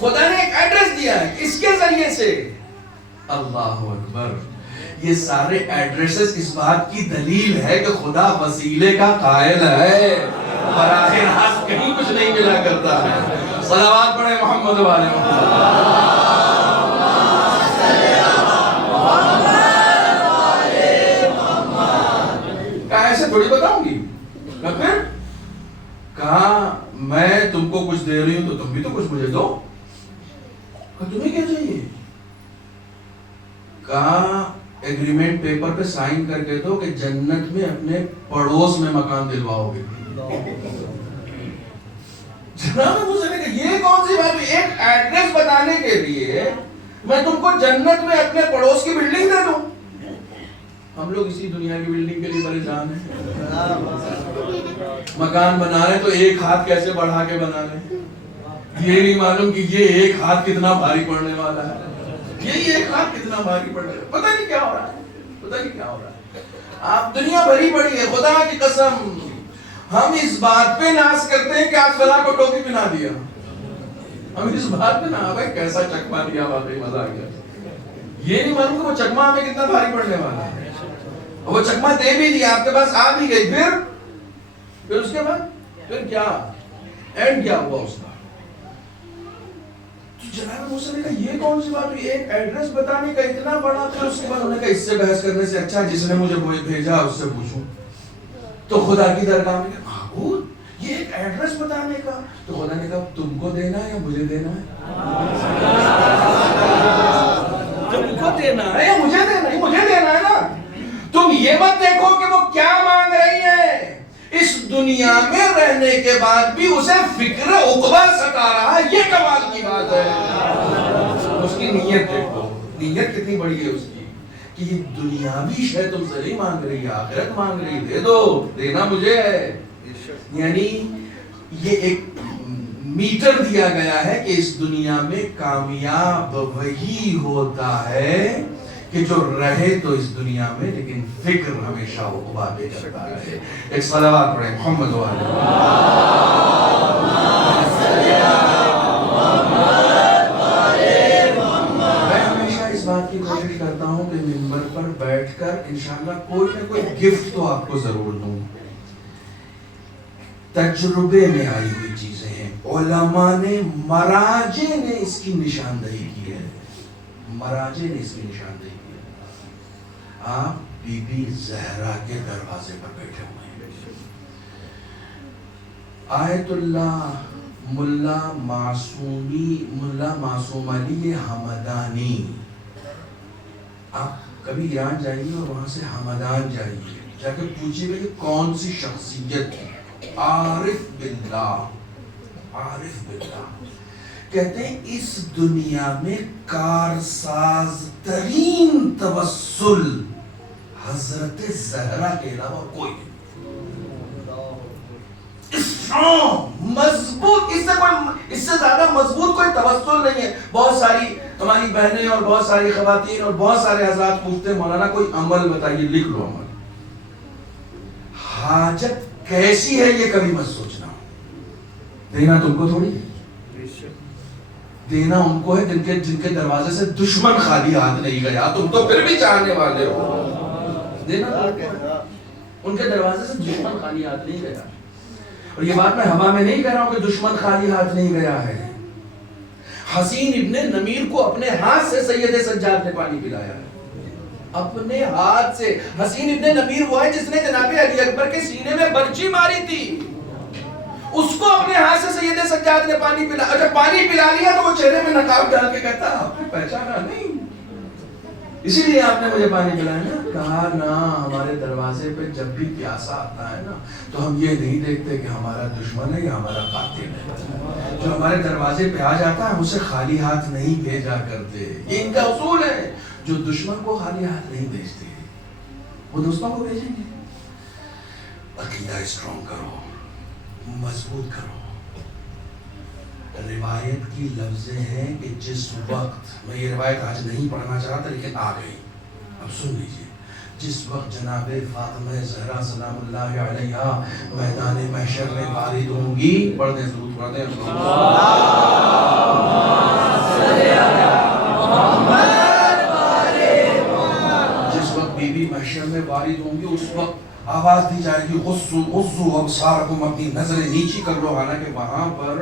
خدا نے ایک ایڈریس دیا ہے اس کے ذریعے سے. اللہ اکبر. یہ سارے ایڈریسز اس بات کی دلیل ہے کہ خدا وسیلے کا قائل ہے، براہ راست کہیں کچھ نہیں ملا کرتا ہے. صلوات پڑھے محمد والے محمد. ایسے تھوڑی بتاؤں گی. پھر کہا میں تم کو کچھ دے رہی ہوں تو تم بھی تو کچھ مجھے دو. تمہیں کیا چاہیے؟ کہا ایگریمنٹ پیپر پہ سائن کر کے دو کہ جنت میں اپنے پڑوس میں مکان دلواؤ گے. جناب مجھے کہ یہ کون سی بات ہے؟ ایک ایڈریس بتانے کے لیے میں تم کو جنت میں اپنے پڑوس کی بلڈنگ دے دوں. ہم لوگ اسی دنیا کی بلڈنگ کے لیے پریشان ہیں. مکان بنا رہے تو ایک ہاتھ کیسے بڑھا کے بنا لیں. یہ نہیں معلوم کہ یہ ایک ہاتھ کتنا بھاری پڑنے والا ہے. یہ ایک ہاتھ کتنا بھاری پڑ رہا ہے. پتہ نہیں کیا ہو رہا ہے، پتہ نہیں کیا ہو رہا ہے. آپ دنیا بھری پڑی ہے. خدا کی قسم ہم اس بات پہ ناز کرتے ہیں کہ آج فلاں کو ٹوپی پہنا دیا. ہم اس بات پہ نہ بھائی کیسا چکما دیا، واقعی مزہ آ گیا. یہ نہیں معلوم کہ وہ چکما ہمیں کتنا بھاری پڑنے والا ہے. وہ چکما دے بھی دیا، آپ کے پاس آ بھی گئی. پھر اس کے بعد پھر کیا اینڈ کیا ہوا اس کا؟ جناب موسیٰ نے کہا یہ کون سی بات ہوئی؟ ایک ایڈریس بتانے کا اتنا بڑا. پھر اس کے بعد انہوں نے کہا اس سے بحث کرنے سے اچھا جس نے مجھے بھیجا اس سے پوچھوں. تو خدا کی درگاہ میں کہا معبود یہ ایک ایڈریس بتانے کا. تو خدا نے کہا تم کو دینا ہے یا مجھے دینا ہے؟ تم کو دینا ہے یا مجھے دینا ہے؟ مجھے دینا ہے نا. تم یہ مت دیکھو کہ وہ کیا مانگ رہی ہے. اس دنیا میں رہنے کے بعد بھی اسے فکر عقبہ ستا رہا ہے. یہ کمال کی بات ہے. اس کی نیت دیکھو، نیت کتنی بڑی ہے اس کی کہ یہ دنیاوی شے تم سے نہیں مانگ رہی ہے، آخرت مانگ رہی ہے. دے دو، دینا مجھے ہے. یعنی یہ ایک میٹر دیا گیا ہے کہ اس دنیا میں کامیاب وہی ہوتا ہے کہ جو رہے تو اس دنیا میں لیکن فکر ہمیشہ عقبہ پہ کرتا رہے. ایک صلوات پڑھیں محمد والے. میں ہمیشہ اس بات کی کوشش کرتا ہوں کہ منبر پر بیٹھ کر انشاءاللہ کوئی نہ کوئی گفٹ تو آپ کو ضرور دوں. تجربے میں آئی ہوئی چیزیں ہیں. علماء نے، مراجع نے اس کی نشاندہی کی ہے. مراجع نے اس کی نشاندہی کی ہے. آپ بی بی زہرا کے دروازے پر بیٹھے ہوئے ہیں. آیت اللہ ملا معصوم علی حمدانی. آپ کبھی ایران جائیے اور وہاں سے حمدان جائیے، جا کے پوچھیے گا کہ کون سی شخصیت تھی. عارف باللہ، عارف باللہ. کہتے ہیں اس دنیا میں کارساز ترین توسل حضرت زہرا کے علاوہ کوئی نہیں. مضبوط، اس سے زیادہ مضبوط کوئی توسل نہیں ہے. بہت ساری ہماری بہنیں اور بہت ساری خواتین اور بہت سارے حضرات پوچھتے ہیں مولانا کوئی عمل بتائیے. لکھ لو عمل. حاجت کیسی ہے یہ کبھی مت سوچنا. دینا تم کو تھوڑی، دینا ان کو ہے جن کے دروازے سے دشمن خالی ہاتھ نہیں گیا. تم تو پھر بھی چاہنے والے ہو. دینا ان کے دروازے سے دشمن خالی ہاتھ نہیں گیا. اور یہ بات میں ہوا میں نہیں کہہ رہا ہوں کہ دشمن خالی ہاتھ نہیں گیا ہے. حسین ابن نمیر کو اپنے ہاتھ سے سید سجاد نے پانی پلایا ہے. اپنے ہاتھ سے. حسین ابن نمیر وہ ہے جس نے جناب علی اکبر کے سینے میں برچی ماری تھی. اس کو اپنے ہاتھ سے سید سجاد نے پانی پلایا. جب پانی پلا لیا تو وہ چہرے میں نقاب ڈال کے کہتا آپ نے پہچانا نہیں، اسی لیے آپ نے مجھے پانی پلایا نا. کہا نا ہمارے دروازے پہ جب بھی پیاسا آتا ہے نا تو ہم یہ نہیں دیکھتے کہ ہمارا دشمن ہے یا ہمارا قاتل ہے. جو ہمارے دروازے پہ آ جاتا ہے ہم اسے خالی ہاتھ نہیں بھیجا کرتے. یہ ان کا اصول ہے. جو دشمن کو خالی ہاتھ نہیں بھیجتے وہ دوستوں کو بھیجیں گے. عقیدہ اسٹرانگ کرو، مضبوط کرو. روایت کی لفظیں ہیں کہ جس وقت، میں یہ روایت آج نہیں پڑھنا چاہ رہا تھا لیکن آ گئی، اب سن لیجیے. جس وقت جناب فاطمہ زہرا سلام اللہ علیہا میدان محشر میں وارد ہوں گی، پڑھ دیں ضرور پڑھ دیں جس وقت بی بی محشر میں وارد ہوں گی، اس وقت آواز دی جائے گی غضوا ابصارکم، اپنی نظریں نیچی کر لو، حالانکہ وہاں پر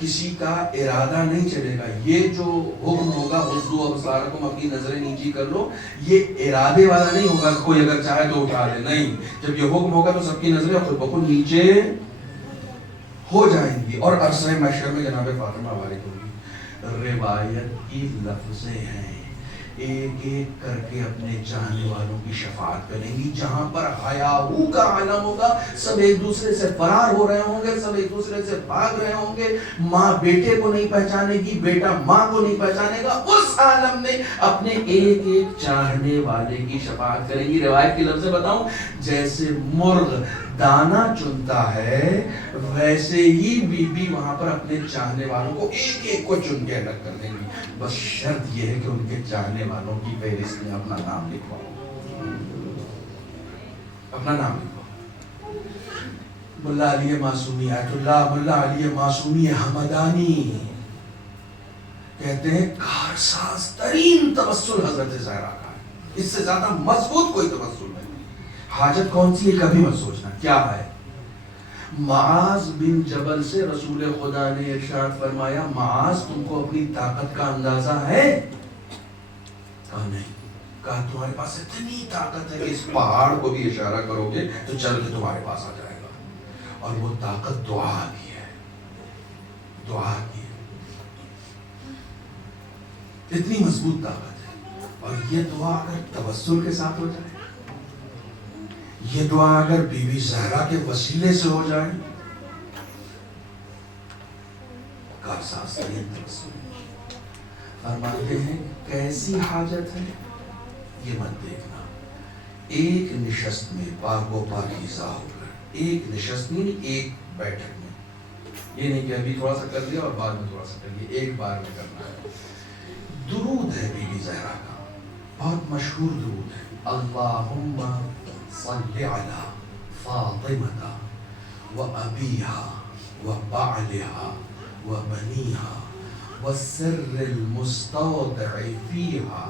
کسی کا ارادہ نہیں چلے گا. یہ جو حکم ہوگا غضوا ابصارکم، اپنی نظریں نیچی کر لو، یہ ارادے والا نہیں ہوگا کوئی اگر چاہے تو اٹھا لے، نہیں. جب یہ حکم ہوگا تو سب کی نظریں خود بخود نیچے ہو جائیں گی اور عرصہ محشر میں جناب فاطمہ وارد ہوگی. روایت کی لفظیں ہیں، ایک ایک کر کے اپنے چاہنے والوں کی شفاعت کریں گی. جہاں پر حیاء کا عالم ہوگا، سب ایک دوسرے سے فرار ہو رہے ہوں گے، سب ایک دوسرے سے بھاگ رہے ہوں گے، ماں بیٹے کو نہیں پہچانے گی، بیٹا ماں کو نہیں پہچانے گا، اس عالم میں اپنے ایک ایک چاہنے والے کی شفاعت کریں گی. روایت کی لفظیں بتاؤں، جیسے مرغ دانا چنتا ہے ویسے ہی بی بی وہاں پر اپنے چاہنے والوں کو ایک ایک کو چن کے الگ کر دیں گی. بس شرط یہ ہے کہ ان کے چاہنے والوں کی فہرست میں اپنا نام لکھواؤ، اپنا نام لکھواؤ. ملا علی معصومی آیت اللہ، ملا علی معصومی حمدانی کہتے ہیں کارساز ترین توسل حضرت زہرا کا ہے، اس سے زیادہ مضبوط کوئی توسل نہیں. حاجت کون سی ہے کبھی مت سوچنا کیا ہے. معاذ بن جبل سے رسول خدا نے ارشاد فرمایا، معاذ تم کو اپنی طاقت کا اندازہ ہے؟ کہا نہیں. کہا تمہارے پاس اتنی طاقت ہے کہ اس پہاڑ کو بھی اشارہ کرو گے تو چل کے تمہارے پاس آ جائے گا. اور وہ طاقت دعا کی ہے، دعا کی ہے، اتنی مضبوط طاقت ہے. اور یہ دعا اگر توسل کے ساتھ ہو جائے، یہ دعا اگر بی بی زہرا کے وسیلے سے ہو جائے، کارساز ترین توسل. فرماتے ہیں کیسی حاجت ہے یہ مت دیکھنا، ایک نشست میں پاک و پاکیزہ ہو کر، ایک نشست نہیں، ایک بیٹھک میں. یہ نہیں کہ ابھی تھوڑا سا کر لیا اور بعد میں تھوڑا سا کر لیا، ایک بار میں کرنا ہے. درود ہے بی بی زہرا کا، بہت مشہور درود ہے. اللہم صلی علی فاطمہ و ابیہا و بعلہا و بنیہا والسر المستودع فیہا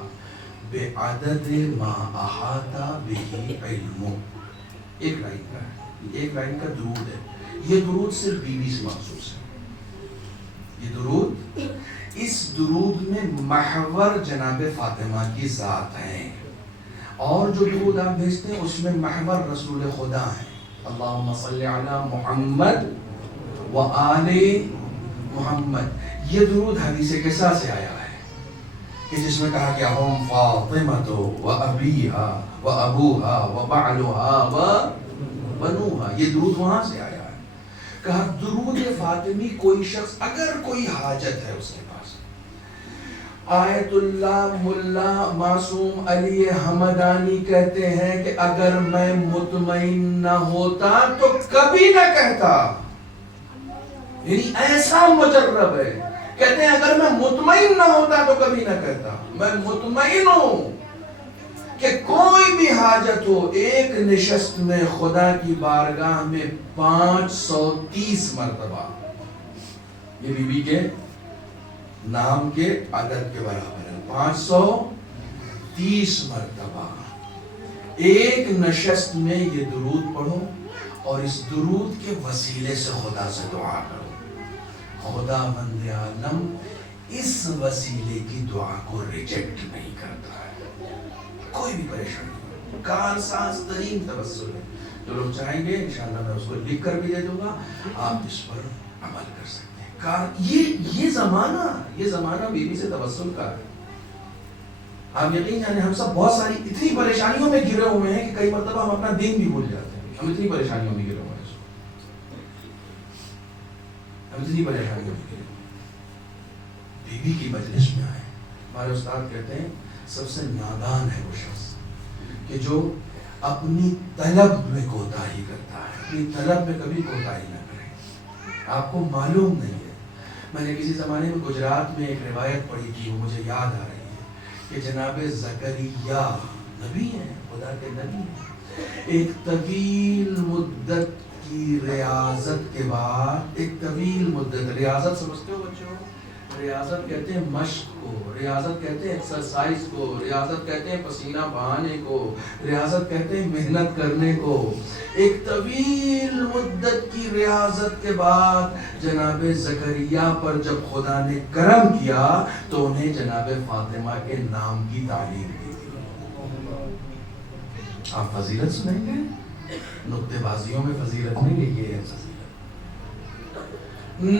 بعدد ما احاط به علمہ. ایک لائن کا ہے، ایک لائن کا درود ہے. یہ درود صرف بی بی سے مخصوص ہے. یہ درود، اس درود میں محور جناب فاطمہ کی ذات ہے، اور جو درود آپ بھیجتے ہیں اس میں محور رسول خدا ہے. اللہم صلی علی محمد و آل محمد. یہ درود حدیث قصہ سے آیا ہے کہ جس میں کہا کہ ہم فاطمہ و ابیہا و ابوہا و بعلہا و بنوہا. یہ درود وہاں سے آیا ہے. کہا درود فاطمی کوئی شخص اگر کوئی حاجت ہے اس کے پاس، آیت اللہ ملا معصوم علی حمدانی کہتے ہیں کہ اگر میں مطمئن نہ ہوتا تو کبھی نہ کہتا. یعنی ایسا مجرب ہے، کہتے ہیں اگر میں مطمئن نہ ہوتا تو کبھی نہ کہتا. میں مطمئن ہوں کہ کوئی بھی حاجت ہو، ایک نشست میں خدا کی بارگاہ میں 530 مرتبہ، یہ بی بی کے نام کے عدد کے برابر ہے، 530 مرتبہ ایک نشست میں یہ درود پڑھو اور اس درود کے وسیلے سے خدا سے دعا کرو. خدا مند عالم اس وسیلے کی دعا کو ریجیکٹ نہیں کرتا ہے. کوئی بھی پریشانی، کارساز ترین توسل ہے. جو لوگ چاہیں گے انشاءاللہ میں اس کو لکھ کر بھی دے دوں گا، آپ اس پر عمل کر سکتے ہیں. یہ زمانہ بی بی سے توسل کا ہے. آپ یقین جانے ہم سب بہت ساری اتنی پریشانیوں میں گرے ہوئے ہیں کہ کئی مرتبہ ہم اپنا دین بھی بھول جاتے ہیں. ہم اتنی پریشانیوں میں گرے ہوئے ہیں، ہم اتنی پریشانیوں میں گرے. بی بی کی مجلس میں آئے. ہمارے استاد کہتے ہیں سب سے نادان ہے وہ شخص کہ جو اپنی طلب میں کوتاہی کرتا ہے، اپنی طلب میں کبھی کوتاہی نہ کرے. آپ کو معلوم نہیں ہے، میں نے کسی زمانے میں گجرات میں ایک روایت پڑھی تھی، وہ مجھے یاد آ رہی ہے کہ جناب زکریا نبی ہیں، خدا کے نبی ہیں۔ ایک طویل مدت کی ریاضت کے بعد، ایک طویل مدت، ریاضت سمجھتے ہو بچوں؟ ریاضت کہتے ہیں مشق کو، ریاضت کہتے ہیں ایکسرسائز کو، ریاضت کہتے ہیں پسینہ بہانے کو، ریاضت کہتے ہیں محنت کرنے کو۔ ایک طویل مدت کی ریاضت کے بعد جناب زکریا پر جب خدا نے کرم کیا تو انہیں جناب فاطمہ کے نام کی تعلیم دی تھی۔ آپ فضیلت سنیں گے، نکتے بازیوں میں فضیلت نہیں ہے، یہ ہے فضیلت۔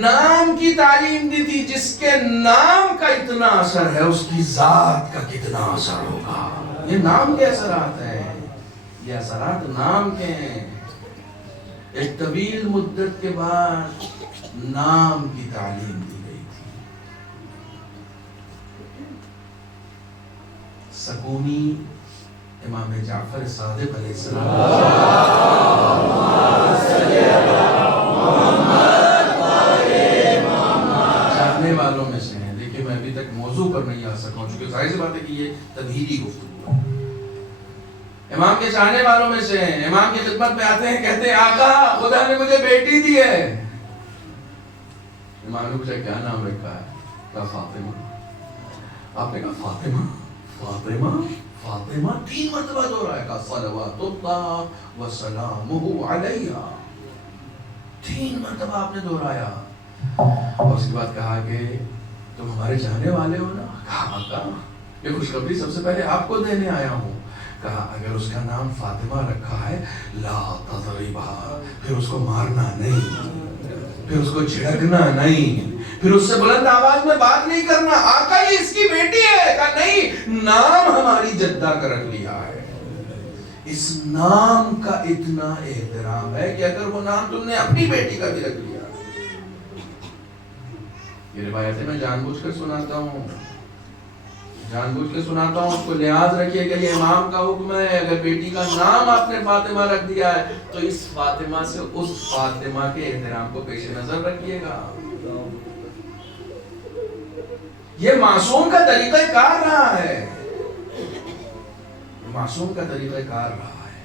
نام کی تعلیم دی تھی، جس کے نام کا اتنا اثر ہے اس کی ذات کا کتنا اثر ہوگا۔ یہ نام کے اثرات ہیں، یہ اثرات نام کے ہیں۔ ایک طویل مدت کے بعد نام کی تعلیم دی گئی تھی۔ سکونی امام جعفر صادق علیہ السلام والوں میں سے ہیں۔ دیکھیں میں ابھی تک موضوع پر نہیں آ سکا ہوں، چونکہ ظاہر سی بات ہے کہ یہ تمہیدی گفتگو ہے۔ امام کے چاہنے والوں میں سے ہیں، امام کی خدمت میں آتے ہیں، کہتے ہیں آقا خدا نے مجھے بیٹی دی ہے۔ امام نے پوچھا کیا نام رکھا ہے؟ کہا فاطمہ۔ آپ نے کہا فاطمہ فاطمہ فاطمہ 3 مرتبہ دہرایا، کہا صلوات اللہ وسلامہ علیہا، 3 مرتبہ آپ نے دہرایا۔ اور اس کے بعد کہا کہ تم ہمارے چاہنے والے ہو نا؟ کہا آقا یہ خوشخبری سب سے پہلے آپ کو دینے آیا ہوں۔ کہا اگر اس کا نام فاطمہ رکھا ہے لا تضربها، پھر اس کو مارنا نہیں، پھر اس کو جھڑکنا نہیں، پھر اس سے بلند آواز میں بات نہیں کرنا، آقا یہ اس کی بیٹی ہے۔ کہا نہیں، نام ہماری جدہ کا رکھ لیا ہے۔ اس نام کا اتنا احترام ہے کہ اگر وہ نام تم نے اپنی بیٹی کا بھی رکھ لیا۔ یہ روایتیں میں جان بوجھ کر سناتا ہوں، جان بوجھ کے سناتا ہوں، اس کو لحاظ رکھیے کہ یہ امام کا حکم ہے۔ اگر بیٹی کا نام آپ نے فاطمہ رکھ دیا ہے تو اس فاطمہ سے اس فاطمہ کے احترام کو پیش نظر رکھیے گا۔ یہ معصوم کا طریقہ کار رہا ہے، معصوم کا طریقہ کار رہا ہے۔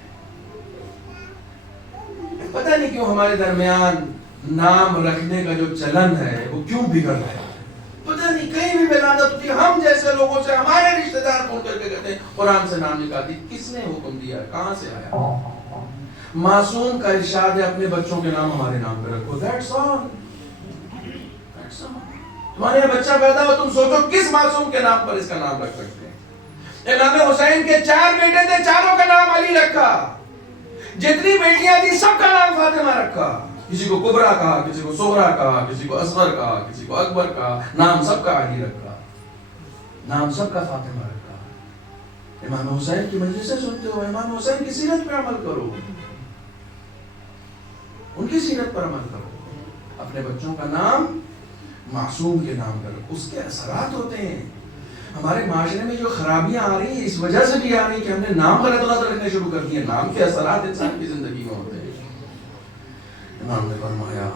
پتہ نہیں کیوں ہمارے درمیان نام رکھنے کا جو چلن ہے وہ کیوں بگڑ رہا ہے، پتہ نہیں، کہیں بھی ولادت ہوتی ہے ہم جیسے لوگوں سے ہمارے رشتہ دار فون کر کے کہتے ہیں قرآن سے نام نکالتی، کس نے حکم دیا، کہاں سے آیا؟ معصوم کا ارشاد ہے اپنے بچوں کے نام ہمارے نام پہ رکھو، that's all۔ تمہارے بچہ پیدا ہو، تم سوچو کس معصوم کے نام پر اس کا نام رکھ سکتے ہیں۔ امام حسین کے 4 بیٹے تھے، چاروں کا نام علی رکھا، جتنی بیٹیاں تھی سب کا نام فاطمہ رکھا، کسی کو کبرا کہا، کسی کو صغرا کہا، کسی کو اصغر کہا، کسی کو اکبر کہا، نام سب کا علی رکھا، نام سب کا فاطمہ رکھا۔ امام حسین کی مجلسیں سنتے ہو، امام حسین کی سیرت پر عمل کرو، ان کی سیرت پر عمل کرو، اپنے بچوں کا نام معصوم کے نام پر، اس کے اثرات ہوتے ہیں۔ ہمارے معاشرے میں جو خرابیاں آ رہی ہیں اس وجہ سے بھی آ رہی ہیں کہ ہم نے نام غلط غلط رکھنے شروع کر دیے، نام کے اثرات انسان کی زندگی میں ہوتے ہیں۔ امام نے فرمایا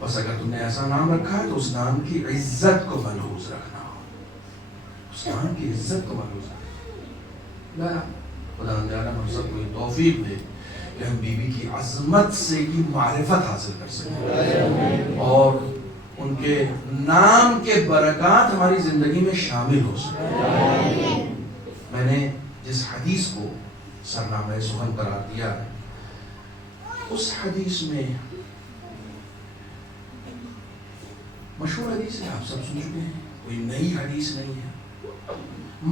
بس اگر تم نے ایسا نام رکھا ہے تو اس نام کی عزت کو ملحوظ رکھنا، اس نام کی عزت کو ملحوظ رکھنا۔ خدا تعالیٰ ہم سب کو یہ توفیق دے کہ ہم بی بی کی عظمت سے کی معرفت حاصل کر سکیں اور ان کے نام کے برکات ہماری زندگی میں شامل ہو سکیں۔ میں نے جس حدیث کو سرنامہ سخن قرار دیا ہے، اس حدیث میں مشہور حدیث ہے، آپ سب سن چکے ہیں، کوئی نئی حدیث نہیں ہے،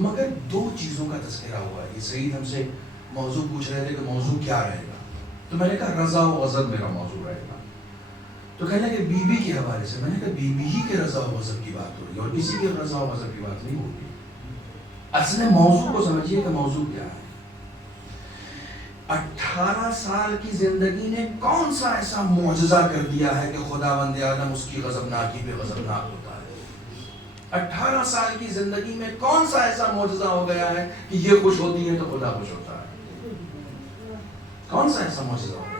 مگر 2 چیزوں کا تذکرہ ہوا ہے۔ یہ سعید ہم سے موضوع پوچھ رہے تھے کہ موضوع کیا رہے گا، تو میں نے کہا رضا و غضب میرا موضوع رہے گا، تو کہنے کہ بی بی کے حوالے سے، میں نے کہا بی بی ہی کے رضا و غضب کی بات ہو رہی ہے اور کسی کے رضا و غضب کی بات نہیں ہوگی۔ اصل موضوع کو سمجھیے کہ موضوع کیا ہے۔ 18 سال کی زندگی نے کون سا ایسا معجزہ کر دیا ہے کہ خداوند عالم اس کی غضبناکی پہ غضبناک ہوتا ہے۔ 18 سال کی زندگی میں کون سا ایسا معجزہ ہو گیا ہے کہ یہ خوش ہوتی ہے تو خدا خوش ہوتا ہے؟ کون سا ایسا معجزہ ہو گیا؟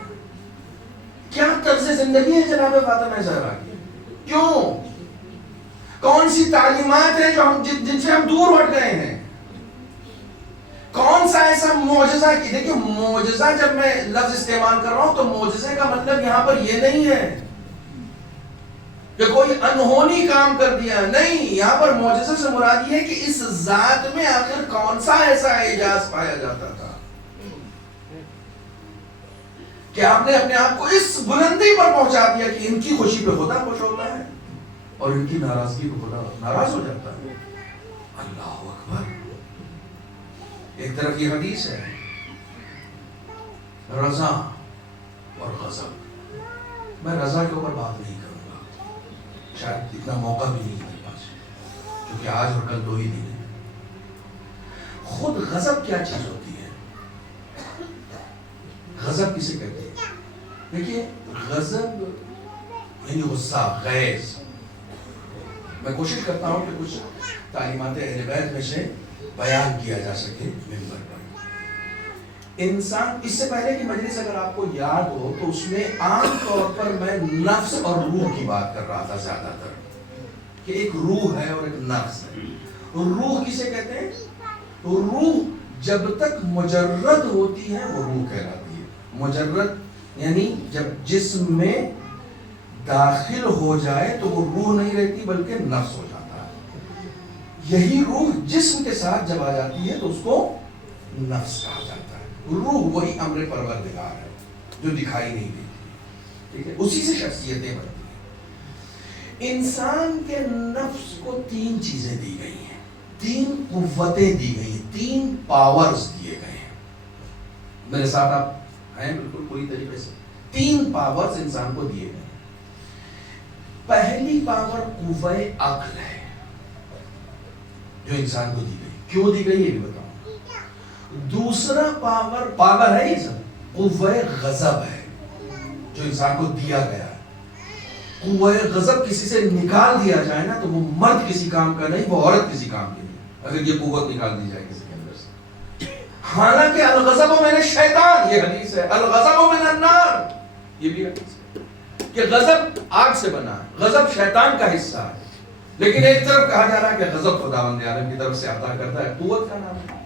کیا طرز زندگی ہے جناب فاطمہ زہرا کی؟ کیوں؟ کون سی تعلیمات ہیں جو جن سے ہم دور ہٹ گئے ہیں؟ کون کون سا ایسا معجزہ کی؟ دیکھیں معجزہ جب میں لفظ استعمال کر رہا ہوں تو معجزے کا مطلب یہاں پر یہ نہیں ہے کہ کوئی انہونی کام کر دیا، نہیں، یہاں پر معجزہ سے مراد یہ ہے کہ اس ذات میں آخر کون سا ایسا اعجاز پایا جاتا تھا کہ آپ نے اپنے آپ کو اس بلندی پر پہنچا دیا کہ ان کی خوشی پہ خدا خوش ہوتا ہے اور ان کی ناراضگی پہ خدا ناراض ہو جاتا ہے۔ اللہ اکبر۔ ایک طرف یہ حدیث ہے رضا اور غضب، میں رضا کے اوپر بات نہیں کروں گا، شاید اتنا موقع بھی نہیں میرے پاس، کیونکہ آج اور کل دو ہی دن ہیں۔ خود غضب کیا چیز ہوتی ہے؟ غضب کسے کہتے ہیں؟ دیکھیے غضب یعنی غصہ، غیظ۔ میں کوشش کرتا ہوں کہ کچھ تعلیمات اہل بیت میں سے بیان کیا جا سکے ممبر پر۔ انسان، اس سے پہلے کی مجلس اگر آپ کو یاد ہو تو اس میں عام طور پر میں نفس اور روح کی بات کر رہا تھا زیادہ تر، کہ ایک روح ہے اور ایک نفس ہے۔ روح کسے کہتے ہیں؟ روح جب تک مجرد ہوتی ہے وہ روح کہلاتی ہے۔ مجرد یعنی جب جسم میں داخل ہو جائے تو وہ روح نہیں رہتی بلکہ نفس ہو جاتا ہے۔ یہی روح جسم کے ساتھ جب آ جاتی ہے تو اس کو نفس کہا جاتا ہے۔ روح وہی امر پروردگار ہے جو دکھائی نہیں دیتی، ٹھیک ہے، اسی سے شخصیتیں بنتی ہیں۔ انسان کے نفس کو تین چیزیں دی گئی ہیں، تین قوتیں دی گئی ہیں، تین پاورز دیے گئے ہیں۔ میرے ساتھ آپ ہیں بالکل پوری طریقے سے؟ تین پاورز انسان کو دیے گئے ہیں۔ پہلی پاور قوہ عقل ہے جو انسان کو دی گئی، کیوں دی گئی یہ بھی بتاؤں۔ دوسرا پاور ہے یہ سب قوہ غضب ہے جو انسان کو دیا گیا ہے۔ قوہ غضب کسی سے نکال دیا جائے نا تو وہ مرد کسی کام کا نہیں، وہ عورت کسی کام کی نہیں، اگر یہ قوت نکال دی جائے کسی کے اندر سے۔ حالانکہ الغضب من الشیطان، یہ حدیث ہے، الغضب من النار، یہ بھی حدیث ہے کہ غضب آگ سے بنا ہے، غضب شیطان کا حصہ ہے، لیکن ایک طرف کہا جا رہا ہے کہ غضب خداوند عالم کی طرف سے عطا کرتا ہے، قوت کا نام ہے۔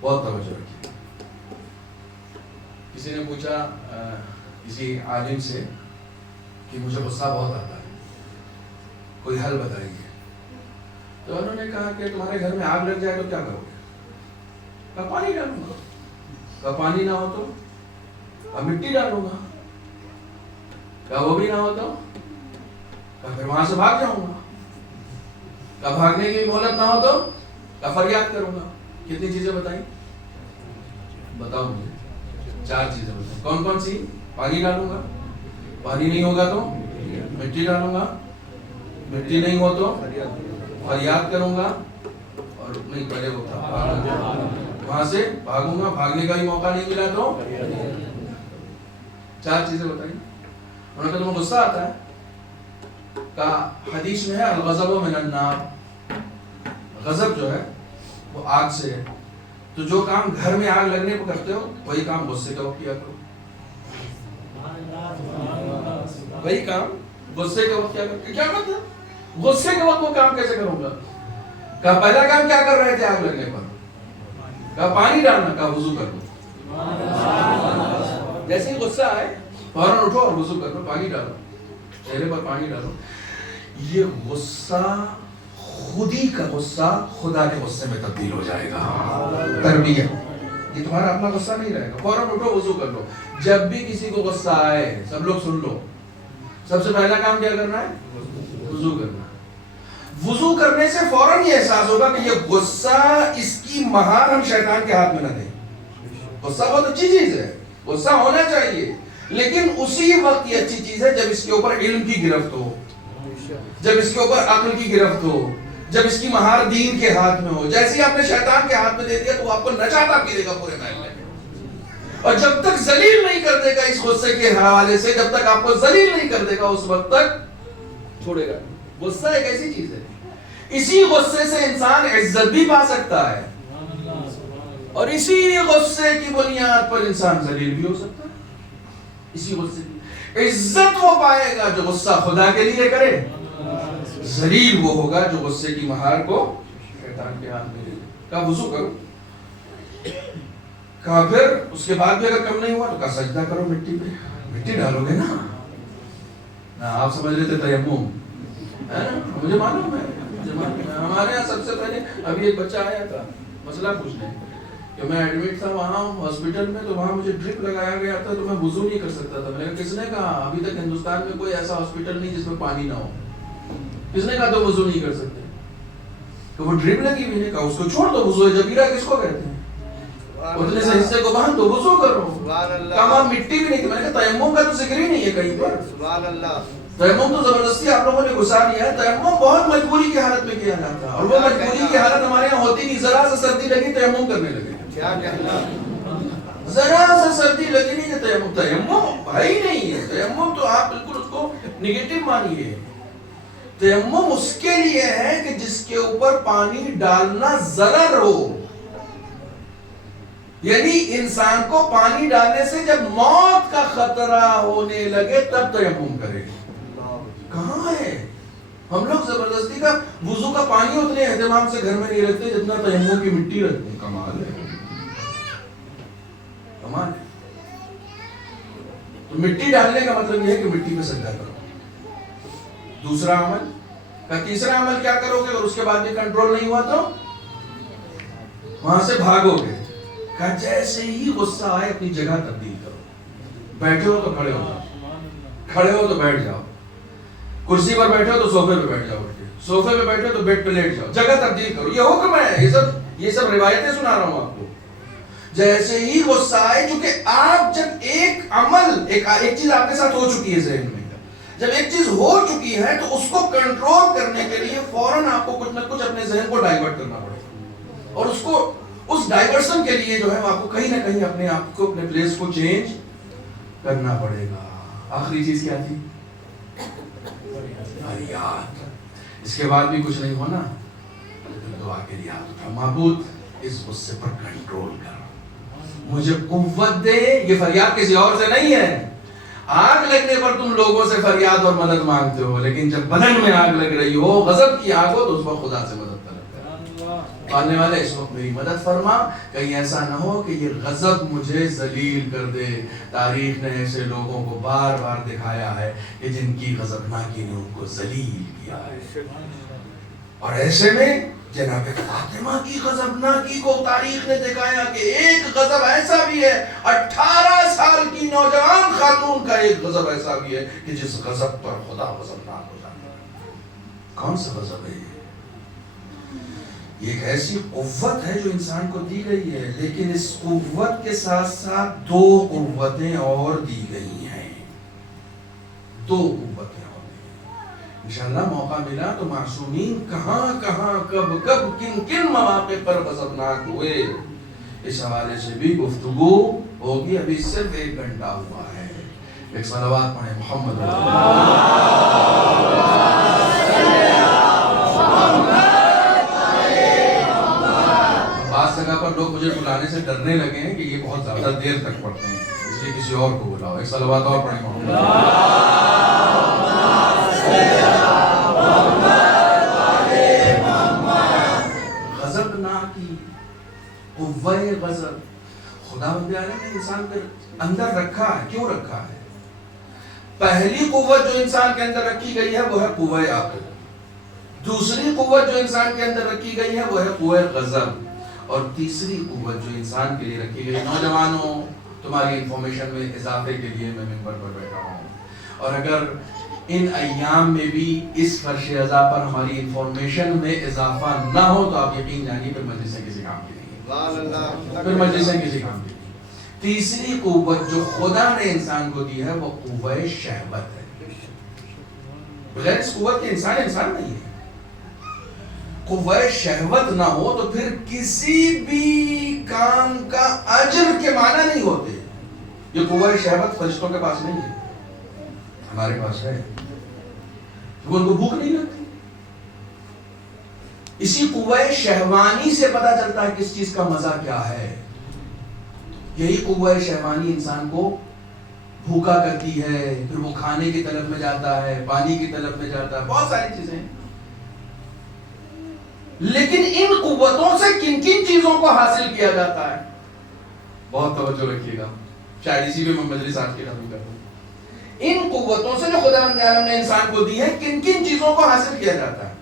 بہت توجہ رکھیے۔ کسی نے پوچھا کسی عالم سے کہ مجھے غصہ بہت آتا ہے، کوئی حل بتائیے۔ تو انہوں نے کہا کہ تمہارے گھر میں آگ لگ جائے تو کیا کرو گے؟ کہا پانی ڈالوں گا۔ کہا پانی نہ ہو تو؟ مٹی ڈالوں گا۔ کہا وہ بھی نہ ہو تو؟ کہا پھر وہاں سے بھاگ جاؤں گا۔ کہا بھاگنے کی مہلت نہ ہو تو؟ کہا فریاد کروں گا۔ کتنی چیزیں بتائیں؟ بتاؤ مجھے چار چیزیں بتائیں۔ کون کون سی؟ پانی ڈالوں گا، پانی نہیں ہوگا تو مٹی ڈالوں گا، مٹی نہیں ہو تو فریاد کروں گا، اور نہیں پہلے وہ تھا وہاں سے بھاگوں گا، بھاگنے کا بھی موقع نہیں ملا تو چار چیزیں بتائیں۔ انہوں نے کہا تمہیں غصہ آتا ہے؟ کہا حدیث میں ہے الغضب من النار، غضب جو ہے وہ آگ سے ہے، تو جو کام گھر میں آگ لگنے کو کرتے ہو وہی کام غصے کے وقت کیا کرو، وہی کام غصے کے وقت کیا کرو۔ کیا مطلب غصے کے وقت وہ کام کیسے کروں گا؟ کہا پہلا کام کیا کر رہے تھے آگ لگنے پر؟ کہا پانی ڈالنا۔ کہا وضو کر لو، جیسے ہی غصہ آئے فوراً اٹھو اور وضو کر لو، پانی ڈالو، چہرے پر پانی ڈالو۔ یہ غصہ خودی کا غصہ خدا کے غصے میں تبدیل ہو جائے گا۔ تربیت، یہ تمہارا اپنا غصہ نہیں رہے گا۔ فوراً اٹھو وضو کر لو۔ جب بھی کسی کو غصہ آئے سب لوگ سن لو، سب سے پہلا کام کیا کرنا ہے؟ وضو کرنا۔ وضو کرنے سے فوراً یہ احساس ہوگا کہ یہ غصہ، اس کی مہار ہم شیطان کے ہاتھ میں نہ دیں۔ غصہ بہت اچھی چیز ہے، غصہ ہونا چاہیے، لیکن اسی وقت یہ اچھی چیز ہے جب اس کے اوپر علم کی گرفت ہو، جب اس کے اوپر عقل کی گرفت ہو، جب اس کی مہار دین کے ہاتھ میں ہو۔ جیسے ہی آپ نے شیطان کے ہاتھ میں دے دیا تو وہ آپ کو نچاتا پھرے گا پورے محلے میں، اور جب تک ذلیل نہیں کر دے گا اس غصے کے حوالے سے، جب تک آپ کو ذلیل نہیں کر دے گا اس وقت تک چھوڑے گا۔ غصہ ایک ایسی چیز ہے، اسی غصے سے انسان عزت بھی پا سکتا ہے، اور اسی غصے کی بنیاد پر انسان ذلیل بھی ہو سکتا ہے۔ اسی غصے کی عزت وہ پائے گا جو غصہ خدا کے لیے کرے، ذلیل وہ ہوگا جو غصے کی مہار کو شیطان کے ہاتھ میں دے دے۔ کہا وضو کرو. کہا پھر اس کے بعد بھی اگر کم نہیں ہوا تو کہا سجدہ کرو مٹی پہ. مٹی ڈالو گے نا. آپ سمجھ رہے تھے تیمم. مجھے معلوم ہے ہمارے یہاں سب سے پہلے ابھی ایک بچہ آیا تھا مسئلہ پوچھنے کہ میں ایڈمٹ تھا وہاں ہاسپٹل میں, تو وہاں مجھے ڈرپ لگایا گیا تھا تو میں وضو نہیں کر سکتا تھا. میں نے کس نے کہا ابھی تک ہندوستان میں کوئی ایسا ہاسپٹل نہیں جس میں پانی نہ ہو. کس نے کہا تو وضو نہیں کر سکتے؟ تو وہ ڈرپ لگی ہوئی نے کہا اس کو چھوڑ دو. وضو جبیرہ کس کو کہتے ہیں؟ اتنے سے حصے کو باندھ دو وضو کرو. کہا مٹی بھی نہیں تھی. میں نے کہا تیمم کا تو ذکر ہی نہیں ہے کہیں پر. تیمم تو زبردستی آپ لوگوں نے گھسا دیا ہے. تیمم بہت مجبوری کی حالت میں کیا جاتا ہے, اور وہ مجبوری کی حالت ہمارے یہاں ہوتی نہیں. ذرا سے سردی لگی تیمم کرنے لگے. ذرا سے سردی لگی نہیں کہ تیمم بھائی نہیں ہے. تیمم تو آپ بالکل اس کو نگیٹو مانیے. تیمم اس کے لیے ہے کہ جس کے اوپر پانی ڈالنا ضرر ہو. یعنی انسان کو پانی ڈالنے سے جب موت کا خطرہ ہونے لگے تب تیمم کرے. کہاں ہے؟ ہم لوگ زبردستی کا وضو کا پانی اتنے اہتمام سے گھر میں نہیں رکھتے جتنا تیمم کی مٹی رکھتے ہیں. کمال ہے, کمال ہے. تو مٹی ڈالنے کا مطلب یہ ہے کہ مٹی پہ سجدہ کرو. دوسرا عمل کا تیسرا عمل کیا کرو گے؟ اور اس کے بعد بھی کنٹرول نہیں ہوا تو وہاں سے بھاگو گے. کہا جیسے ہی غصہ آئے اپنی جگہ تبدیل کرو. بیٹھے ہو تو کھڑے ہو جاؤ, کھڑے ہو تو بیٹھ جاؤ, کرسی پر بیٹھے ہو تو صوفے پہ بیٹھ جاؤ, صوفے پہ بیٹھے ہو تو بیڈ پہ لیٹ جاؤ. جگہ تبدیل کرو. یہ حکم ہے. یہ سب روایتیں سنا رہا ہوں آپ کو. جیسے ہی غصہ آئے, چونکہ آپ جب ایک عمل ایک چیز آپ کے ساتھ ہو چکی ہے ذہن میں, جب ایک چیز ہو چکی ہے تو اس کو کنٹرول کرنے کے لیے فوراً آپ کو کچھ نہ کچھ اپنے ذہن کو ڈائیورٹ کرنا پڑے گا. اور اس کو اس ڈائیورشن کے لیے جو ہے آپ کو کہیں نہ کہیں اپنے آپ کو اپنے پلیس کو چینج کرنا پڑے گا. آخری چیز کیا تھی؟ فریاد. اس کے بعد بھی کچھ نہیں ہونا دعا کے لیے ہاتھ اٹھا. معبود اس غصے پر کنٹرول کر, مجھے قوت دے. یہ فریاد کسی اور سے نہیں ہے. آگ لگنے پر تم لوگوں سے فریاد اور مدد مانگتے ہو, لیکن جب بدن میں آگ لگ رہی ہو, غضب کی آگ ہو, تو اس وقت خدا سے مدد پالنے والے اس وقت میری مدد فرما. کہیں ایسا نہ ہو کہ یہ غضب مجھے ذلیل کر دے. تاریخ نے ایسے لوگوں کو بار بار دکھایا ہے کہ جن کی غضبناکی نے ان کو ذلیل کیا ہے. اور ایسے میں جناب فاطمہ کی غضبناکی کو تاریخ نے دکھایا کہ ایک غضب ایسا بھی ہے, 18 سال کی نوجوان خاتون کا ایک غضب ایسا بھی ہے کہ جس غضب پر خدا غضبناک ہو جاتا ہے. کون سا غضب ہے یہ؟ یہ ایک ایسی قوت ہے جو انسان کو دی گئی ہے, لیکن اس قوت کے ساتھ ساتھ 2 قوتیں اور دی گئی ہیں. 2 قوتیں اور دی گئی. انشاءاللہ موقع ملا تو معصومین کہاں کہاں کب کب کن کن مواقع پر غضبناک ہوئے, اس حوالے سے بھی گفتگو ہوگی. ابھی صرف 1 گھنٹہ ہوا ہے. ایک صلوات پڑھیں محمد جگہ پر لوگ مجھے بلانے سے ڈرنے لگے ہیں کہ یہ بہت زیادہ دیر تک پڑھتے ہیں, اس لیے کسی اور کو بلاؤ. ایک صلوات اور پڑھیں محمد. غضبناکی قوہ غضب خدا بندیالے نے انسان کے اندر رکھا ہے. کیوں رکھا ہے؟ پہلی قوت جو انسان کے اندر رکھی گئی ہے وہ ہے قوہ عقل. دوسری قوت جو انسان کے اندر رکھی گئی ہے وہ ہے قوہ غضب. اور تیسری قوت جو انسان کے لیے رکھی گئی, نوجوانوں تمہاری انفارمیشن میں اضافے کے لیے میں منبر پر بیٹھا ہوں, اور اگر ان ایام میں بھی اس فرش ازا پر ہماری انفارمیشن میں اضافہ نہ ہو تو آپ یقین جانیے پھر مجلسیں کسی کام کی نہیں, پھر مجلسیں کسی کام کی نہیں. تیسری قوت جو خدا نے انسان کو دی ہے وہ قوہ شہوت ہے. بغیر اس قوت کے انسان نہیں ہے. قوہ شہوت نہ ہو تو پھر کسی بھی کام کا اجر کے معنی نہیں ہوتے. یہ قوہ شہوت فرشتوں کے پاس نہیں ہے, ہمارے پاس ہے. ان کو بھوک نہیں لگتی. اسی قوہ شہوانی سے پتا چلتا ہے کس چیز کا مزہ کیا ہے. یہی قوہ شہوانی انسان کو بھوکا کرتی ہے, پھر وہ کھانے کی طلب میں جاتا ہے, پانی کی طلب میں جاتا ہے, بہت ساری چیزیں. لیکن ان قوتوں سے کن کن چیزوں کو حاصل کیا جاتا ہے؟ بہت توجہ رکھیے گا، شاید اسی میں مجلس آج کے ختم کر دوں۔ ان قوتوں سے جو خداوند عالم نے انسان کو دی ہے، کن کن چیزوں کو حاصل کیا جاتا ہے؟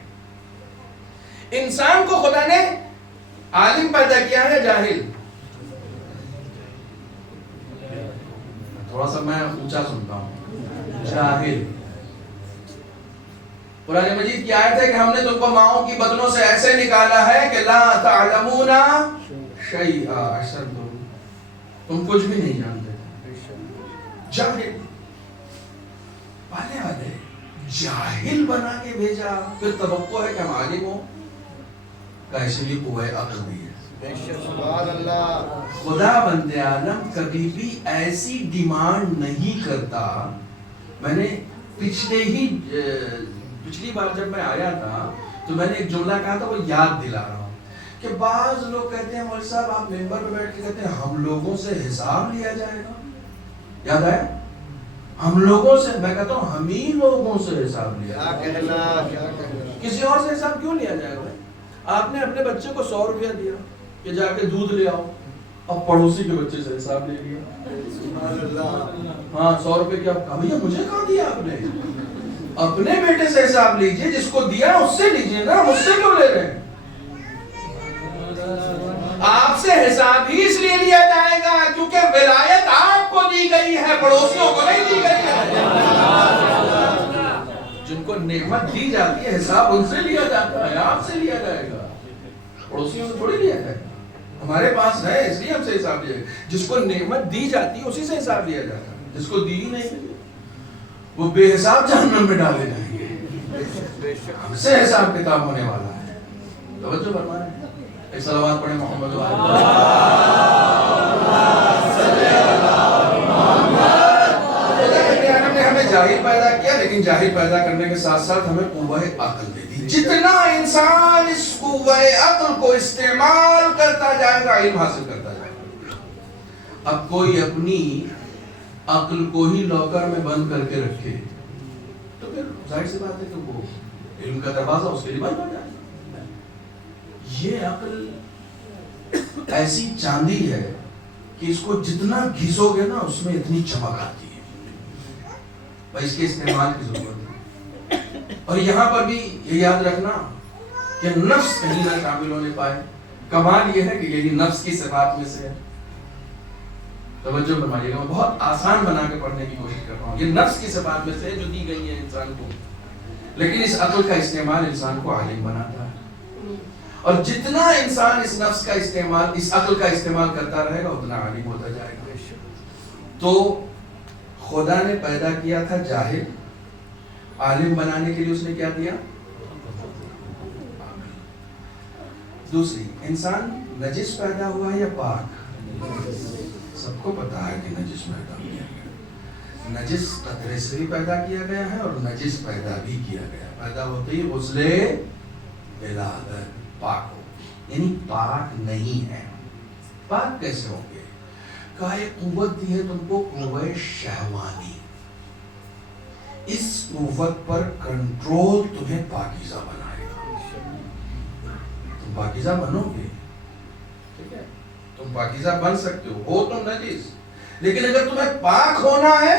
انسان کو خدا نے عالم پیدا کیا ہے جاہل؟ تھوڑا سا میں اونچا سنتا ہوں، جاہل۔ قرآن مجید کی آیت ہے کہ ہم نے تم کو ماؤں کی بدنوں سے ایسے نکالا ہے کہ لا تعلمون شیئا، اکثر لوگ تم کچھ بھی نہیں جانتے تھے، جاہل۔ پالے والے جاہل بنا کے بھیجا، پھر توقع ہے کہ ہم عالم ہوں؟ کیسے بھی قوہ عقل دی ہے۔ سبحان اللہ۔ خدا بند عالم کبھی بھی ایسی ڈیمانڈ نہیں کرتا۔ میں نے پچھلی بار جب میں آیا تھا تو میں نے ایک جملہ کہا تھا، وہ یاد دلا رہا ہوں کہ بعض لوگ کہتے ہیں مولوی صاحب آپ ممبر پہ بیٹھ کے کہتے ہیں ہم لوگوں سے حساب لیا جائے گا، یاد ہے؟ ہم لوگوں سے، میں کہتا ہوں ہم ہی لوگوں سے حساب لیا جائے گا، کسی اور سے حساب کیوں لیا جائے گا؟ آپ نے اپنے بچے کو 100 روپیہ دیا کہ جا کے دودھ لے آؤ، اب پڑوسی کے بچے سے حساب لے لیا، ہاں 100 روپے کیا بھیا مجھے کہاں دیا آپ نے؟ اپنے بیٹے سے حساب لیجئے، جس کو دیا اس سے لیجئے نا، مجھ سے کیوں لے رہے ہیں؟ آپ سے حساب ہی اس لیے لیا جائے گا کیونکہ ولایت آپ کو دی گئی ہے، پڑوسیوں کو نہیں دی گئی ہے۔ جن کو نعمت دی جاتی ہے حساب ان سے لیا جاتا ہے، آپ سے لیا جائے گا، پڑوسیوں سے تھوڑی لیا جائے گا۔ ہمارے پاس ہے اس لیے ہم سے حساب لیا جائے، جس کو نعمت دی جاتی ہے اسی سے حساب لیا جاتا ہے، جس کو دی ہی نہیں وہ بے حساب جہنم میں ڈالے جائیں گے۔ ہم سے حساب کتاب ہونے والا ہے، توجہ فرمائیں۔ ایک صلوات پڑھیں محمد نے ہمیں جاہل پیدا کیا، لیکن جاہل پیدا کرنے کے ساتھ ساتھ ہمیں قوہ عقل دے دی۔ جتنا انسان اس قوہ عقل کو استعمال کرتا جائے گا علم حاصل کرتا جائے گا۔ اب کوئی اپنی عقل کو ہی لاکر میں بند کر کے رکھے تو پھر ظاہر سی بات ہے کہ وہ علم کا دروازہ اس کے لیے بند ہو جائے گا۔ یہ عقل ایسی چاندی ہے کہ اس کو جتنا گھسو گے نا اس میں اتنی چمک آتی ہے، بھائی اس کے استعمال کی ضرورت ہے۔ اور یہاں پر بھی یہ یاد رکھنا کہ نفس کہیں نہ شامل ہونے پائے۔ کمال یہ ہے کہ یہی نفس کی صفات میں سے ہے، توجہ فرمائیے گا، میں بہت آسان بنا کے پڑھنے کی کوشش کر رہا ہوں۔ یہ نفس کی صفات میں سے جو دی گئی ہے انسان کو، لیکن اس عقل کا استعمال انسان کو عالم بناتا ہے، اور جتنا انسان اس نفس کا استعمال، اس عقل کا استعمال کرتا رہے گا اتنا عالم ہوتا جائے گا۔ تو خدا نے پیدا کیا تھا جاہل، عالم بنانے کے لیے اس نے کیا دیا؟ دوسری، انسان نجس پیدا ہوا ہے یا پاک؟ سب کو پتا ہے کہ نجس پیدا کیا گیا، نجس قطرے سے بھی پیدا کیا گیا ہے اور نجس پیدا بھی کیا گیا، پیدا ہوتے ہی غسل ولادت پاک ہو، یعنی پاک نہیں ہے۔ پاک کیسے ہوں گے؟ کہا ایک قوت دی ہے تم کو، قوہ شہوانی، اس قوت پر کنٹرول تمہیں پاکیزہ بنائے گا، تم پاکیزہ بنو گے، ٹھیک ہے، تم پاکیزہ بن سکتے ہو تم نجس، لیکن اگر تمہیں پاک ہونا ہے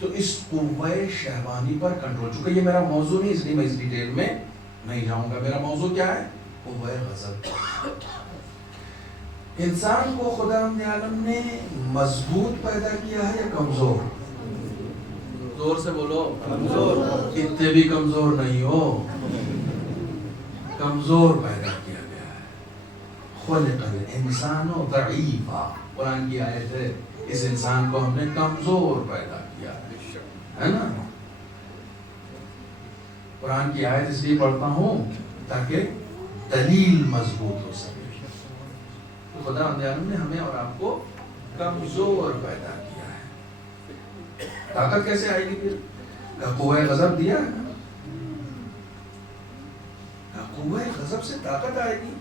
تو اس قوہ شہوانی پر کنٹرول، چونکہ یہ میرا موضوع نہیں اس لیے میں اس ڈیٹیل میں نہیں جاؤں گا۔ میرا موضوع کیا ہے؟ قوہ غضب۔ انسان کو خداوند عالم نے مضبوط پیدا کیا ہے یا کمزور؟ زور سے بولو، کمزور۔ اتنے بھی کمزور نہیں ہو، کمزور پیدا کیا گیا ہے۔ خلق الانسان ضعیفا، قرآن کی آیت ہے، اس انسان کو ہم نے کمزور پیدا کیا ہے نا۔ قرآن کی آیت اس لیے پڑھتا ہوں تاکہ دلیل مضبوط ہو سکے۔ خدا عالم نے ہمیں اور آپ کو کمزور پیدا کیا ہے۔ طاقت کیسے آئے گی پھر؟ قوہ غضب دیا ہے، قوہ غضب سے طاقت آئے گی۔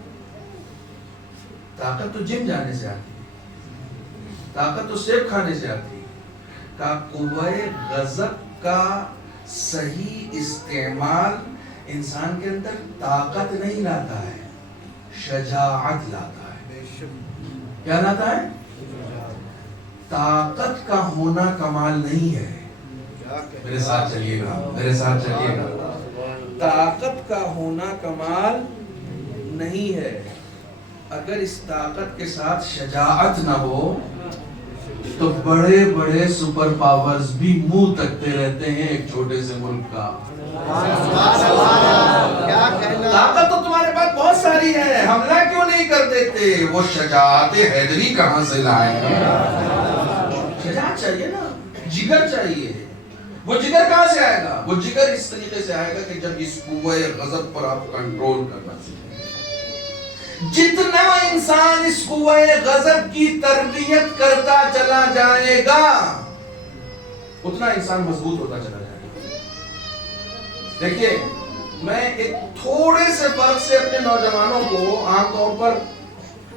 طاقت تو جم جانے سے آتی ہے، طاقت تو سیب کھانے سے آتی ہے۔ قوہ غضب کا صحیح استعمال انسان کے اندر طاقت نہیں لاتا ہے، شجاعت لاتا ہے۔ کیا لاتا ہے؟ طاقت کا ہونا کمال نہیں ہے۔ میرے ساتھ چلیے گا، میرے ساتھ چلیے گا۔ طاقت کا ہونا کمال نہیں ہے۔ اگر اس طاقت کے ساتھ شجاعت نہ ہو تو بڑے بڑے سپر پاورز بھی منہ تکتے رہتے ہیں ایک چھوٹے سے ملک کا۔ طاقت تو تمہارے پاس بہت ساری ہے، حملہ کیوں نہیں کر دیتے؟ وہ شجاعت حیدری کہاں سے لائیں گے؟ شجاعت چاہیے نا، جگر چاہیے۔ وہ جگر کہاں سے آئے گا؟ وہ جگر اس طریقے سے آئے گا کہ جب اس قوہ غضب پر آپ کنٹرول کرنا سیکھیں۔ جتنا انسان اس قوہ غضب کی تربیت کرتا چلا جائے گا اتنا انسان مضبوط ہوتا چلا جائے گا۔ دیکھیے، میں ایک تھوڑے سے فرق سے اپنے نوجوانوں کو عام طور پر،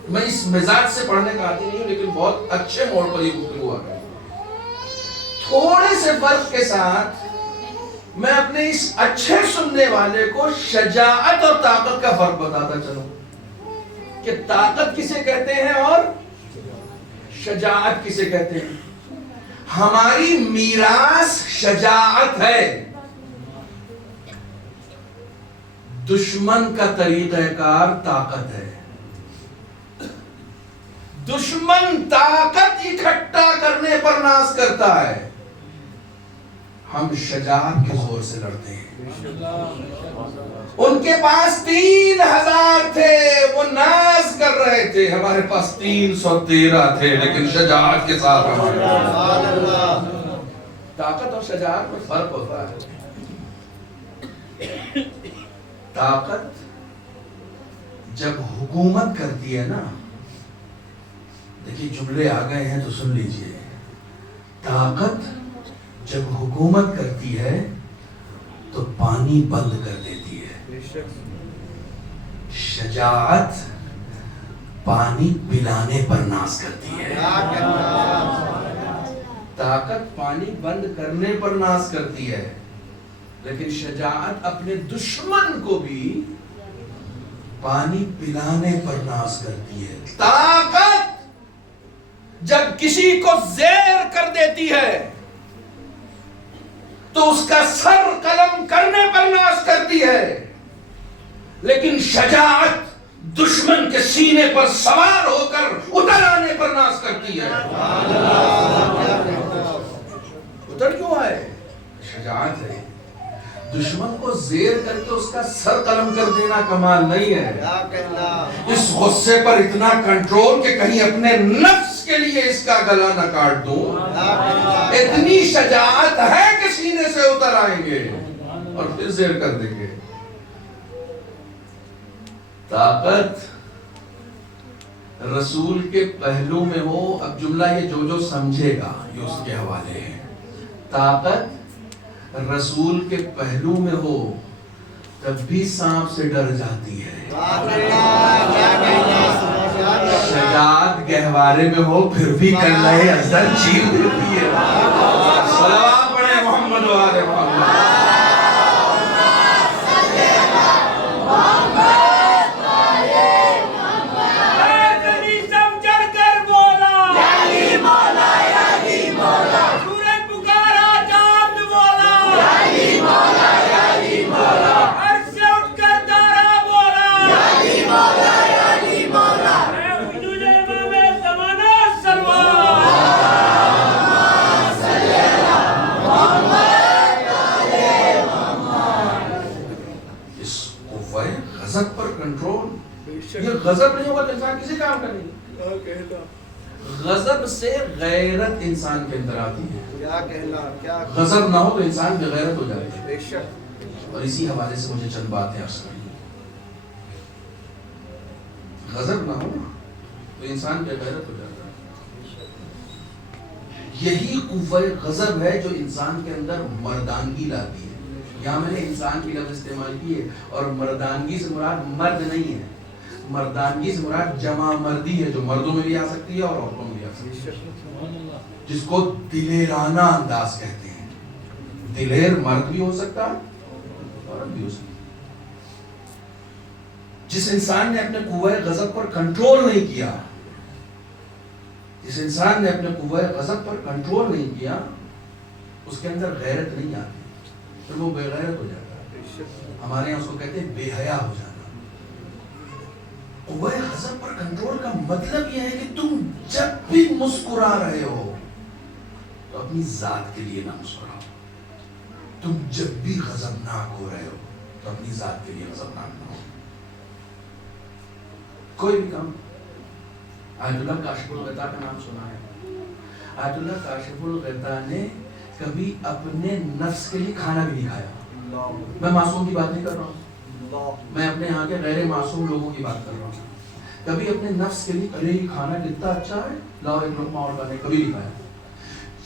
میں اس مزاج سے پڑھنے کا عادی نہیں ہوں لیکن بہت اچھے موڑ پر یہ گفتگو آ گئی، تھوڑے سے فرق کے ساتھ میں اپنے اس اچھے سننے والے کو شجاعت اور طاقت کا فرق بتاتا چلوں کہ طاقت کسے کہتے ہیں اور شجاعت کسے کہتے ہیں۔ ہماری میراث شجاعت ہے، دشمن کا طریقہ کار طاقت ہے۔ دشمن طاقت اکٹھا کرنے پر ناز کرتا ہے، ہم شجاعت کے زور سے لڑتے ہیں۔ ان کے پاس 3000 تھے، وہ ناز کر رہے تھے، ہمارے پاس 313 تھے لیکن شجاعت کے ساتھ ہمارے پاس۔ طاقت اور شجاعت میں فرق ہوتا ہے۔ طاقت جب حکومت کرتی ہے نا، دیکھیے جملے آ گئے ہیں تو سن لیجئے، طاقت جب حکومت کرتی ہے تو پانی بند کر دیتی ہے، شجاعت پانی پلانے پر ناز کرتی ہے۔ طاقت پانی بند کرنے پر ناز کرتی ہے لیکن شجاعت اپنے دشمن کو بھی پانی پلانے پر ناز کرتی ہے۔ طاقت جب کسی کو زیر کر دیتی ہے تو اس کا سر قلم کرنے پر ناز کرتی ہے لیکن شجاعت دشمن کے سینے پر سوار ہو کر اتر آنے پر ناز کرتی ہے۔ اتر کیوں آئے؟ شجاعت ہے۔ دشمن کو زیر کر کے اس کا سر قلم کر دینا کمال نہیں ہے، اس غصے پر اتنا کنٹرول کہ کہیں اپنے نفس کے لیے اس کا گلا نہ کاٹ دوں، اتنی شجاعت ہے کہ سینے سے اتر آئیں گے اور پھر زیر کر دیں گے۔ طاقت رسول کے پہلو میں ہو، اب جملہ یہ جو سمجھے گا یہ اس کے حوالے ہے۔ طاقت رسول کے پہلو میں ہو تب بھی سانپ سے ڈر جاتی ہے، شجاعت گہوارے میں ہو پھر بھی کلہے ازل چیر دیتی ہے۔ صلوات پڑھیں محمد و آل محمد۔ غضب پر کنٹرول، یہ غضب نہیں ہوگا تو انسان کسی کام کا نہیں۔ غضب سے غیرت انسان کے اندر آتی ہے، غضب نہ ہو تو انسان بے غیرت ہو جاتی ہے۔ اور اسی حوالے سے مجھے چند باتیں عرض کرنی، غضب نہ ہو تو انسان بے غیرت ہو جاتا ہے۔ یہی قوہ غضب ہے جو انسان کے اندر مردانگی لاتی ہے۔ یہاں میں نے انسان کی لفظ استعمال کی ہے اور مردانگی سے مراد مرد نہیں ہے، مردانگی سے مراد جمع مردی ہے جو مردوں میں بھی آ سکتی ہے اور عورتوں میں بھی آ سکتی ہے، جس کو دلیرانہ انداز کہتے ہیں۔ دلیر مرد بھی ہو سکتا ہے عورت بھی ہو سکتی ہے۔ جس انسان نے اپنے قوہ غضب پر کنٹرول نہیں کیا، جس انسان نے اپنے قوہ غضب پر کنٹرول نہیں کیا، اس کے اندر غیرت نہیں آتی، پھر وہ بے غیرت ہو جاتا ہے۔ ہمارے یہاں اس کو کہتے ہیں بے حیا ہو جانا۔ قوہ غضب پر کنٹرول کا مطلب یہ ہے کہ تم جب بھی مسکرا رہے ہو تو اپنی ذات کے لیے نہ مسکراؤ، تم جب بھی غضبناک ہو رہے ہو تو اپنی ذات کے لیے غضبناک نہ ہو۔ کوئی بھی کام، آیت اللہ کاشف الغطا کا نام سنا ہے؟ آیت اللہ کاشف الغطا نے کبھی اپنے نفس کے لیے کھانا بھی نہیں کھایا۔ میں معصوم کی بات نہیں کر رہا ہوں، میں اپنے یہاں کے غیر معصوم لوگوں کی بات کر رہا ہوں۔ کبھی اپنے نفس کے لیے ارے یہ کھانا کتنا اچھا ہے، لاؤ ایک لقمہ اور کھانے، کبھی نہیں کھایا۔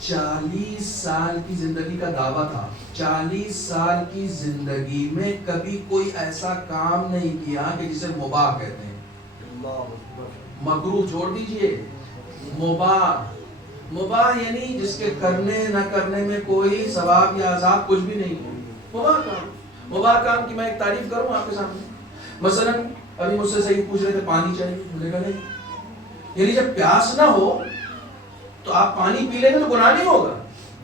40 سال کی زندگی کا دعویٰ تھا، 40 سال کی زندگی میں کبھی کوئی ایسا کام نہیں کیا کہ جسے مباح کہتے ہیں۔ مکروہ چھوڑ دیجئے، مباح یعنی جس کے کرنے نہ کرنے میں کوئی ثواب یا عذاب کچھ بھی نہیں ہے۔ مباح کام کی میں ایک تعریف کروں آپ کے سامنے۔ مثلا ابھی مجھ سے صحیح پوچھ رہے تھے پانی چاہیے، میں نے کہا نہیں، یعنی جب پیاس نہ ہو تو آپ پانی پی لیں گے تو گناہ نہیں ہوگا،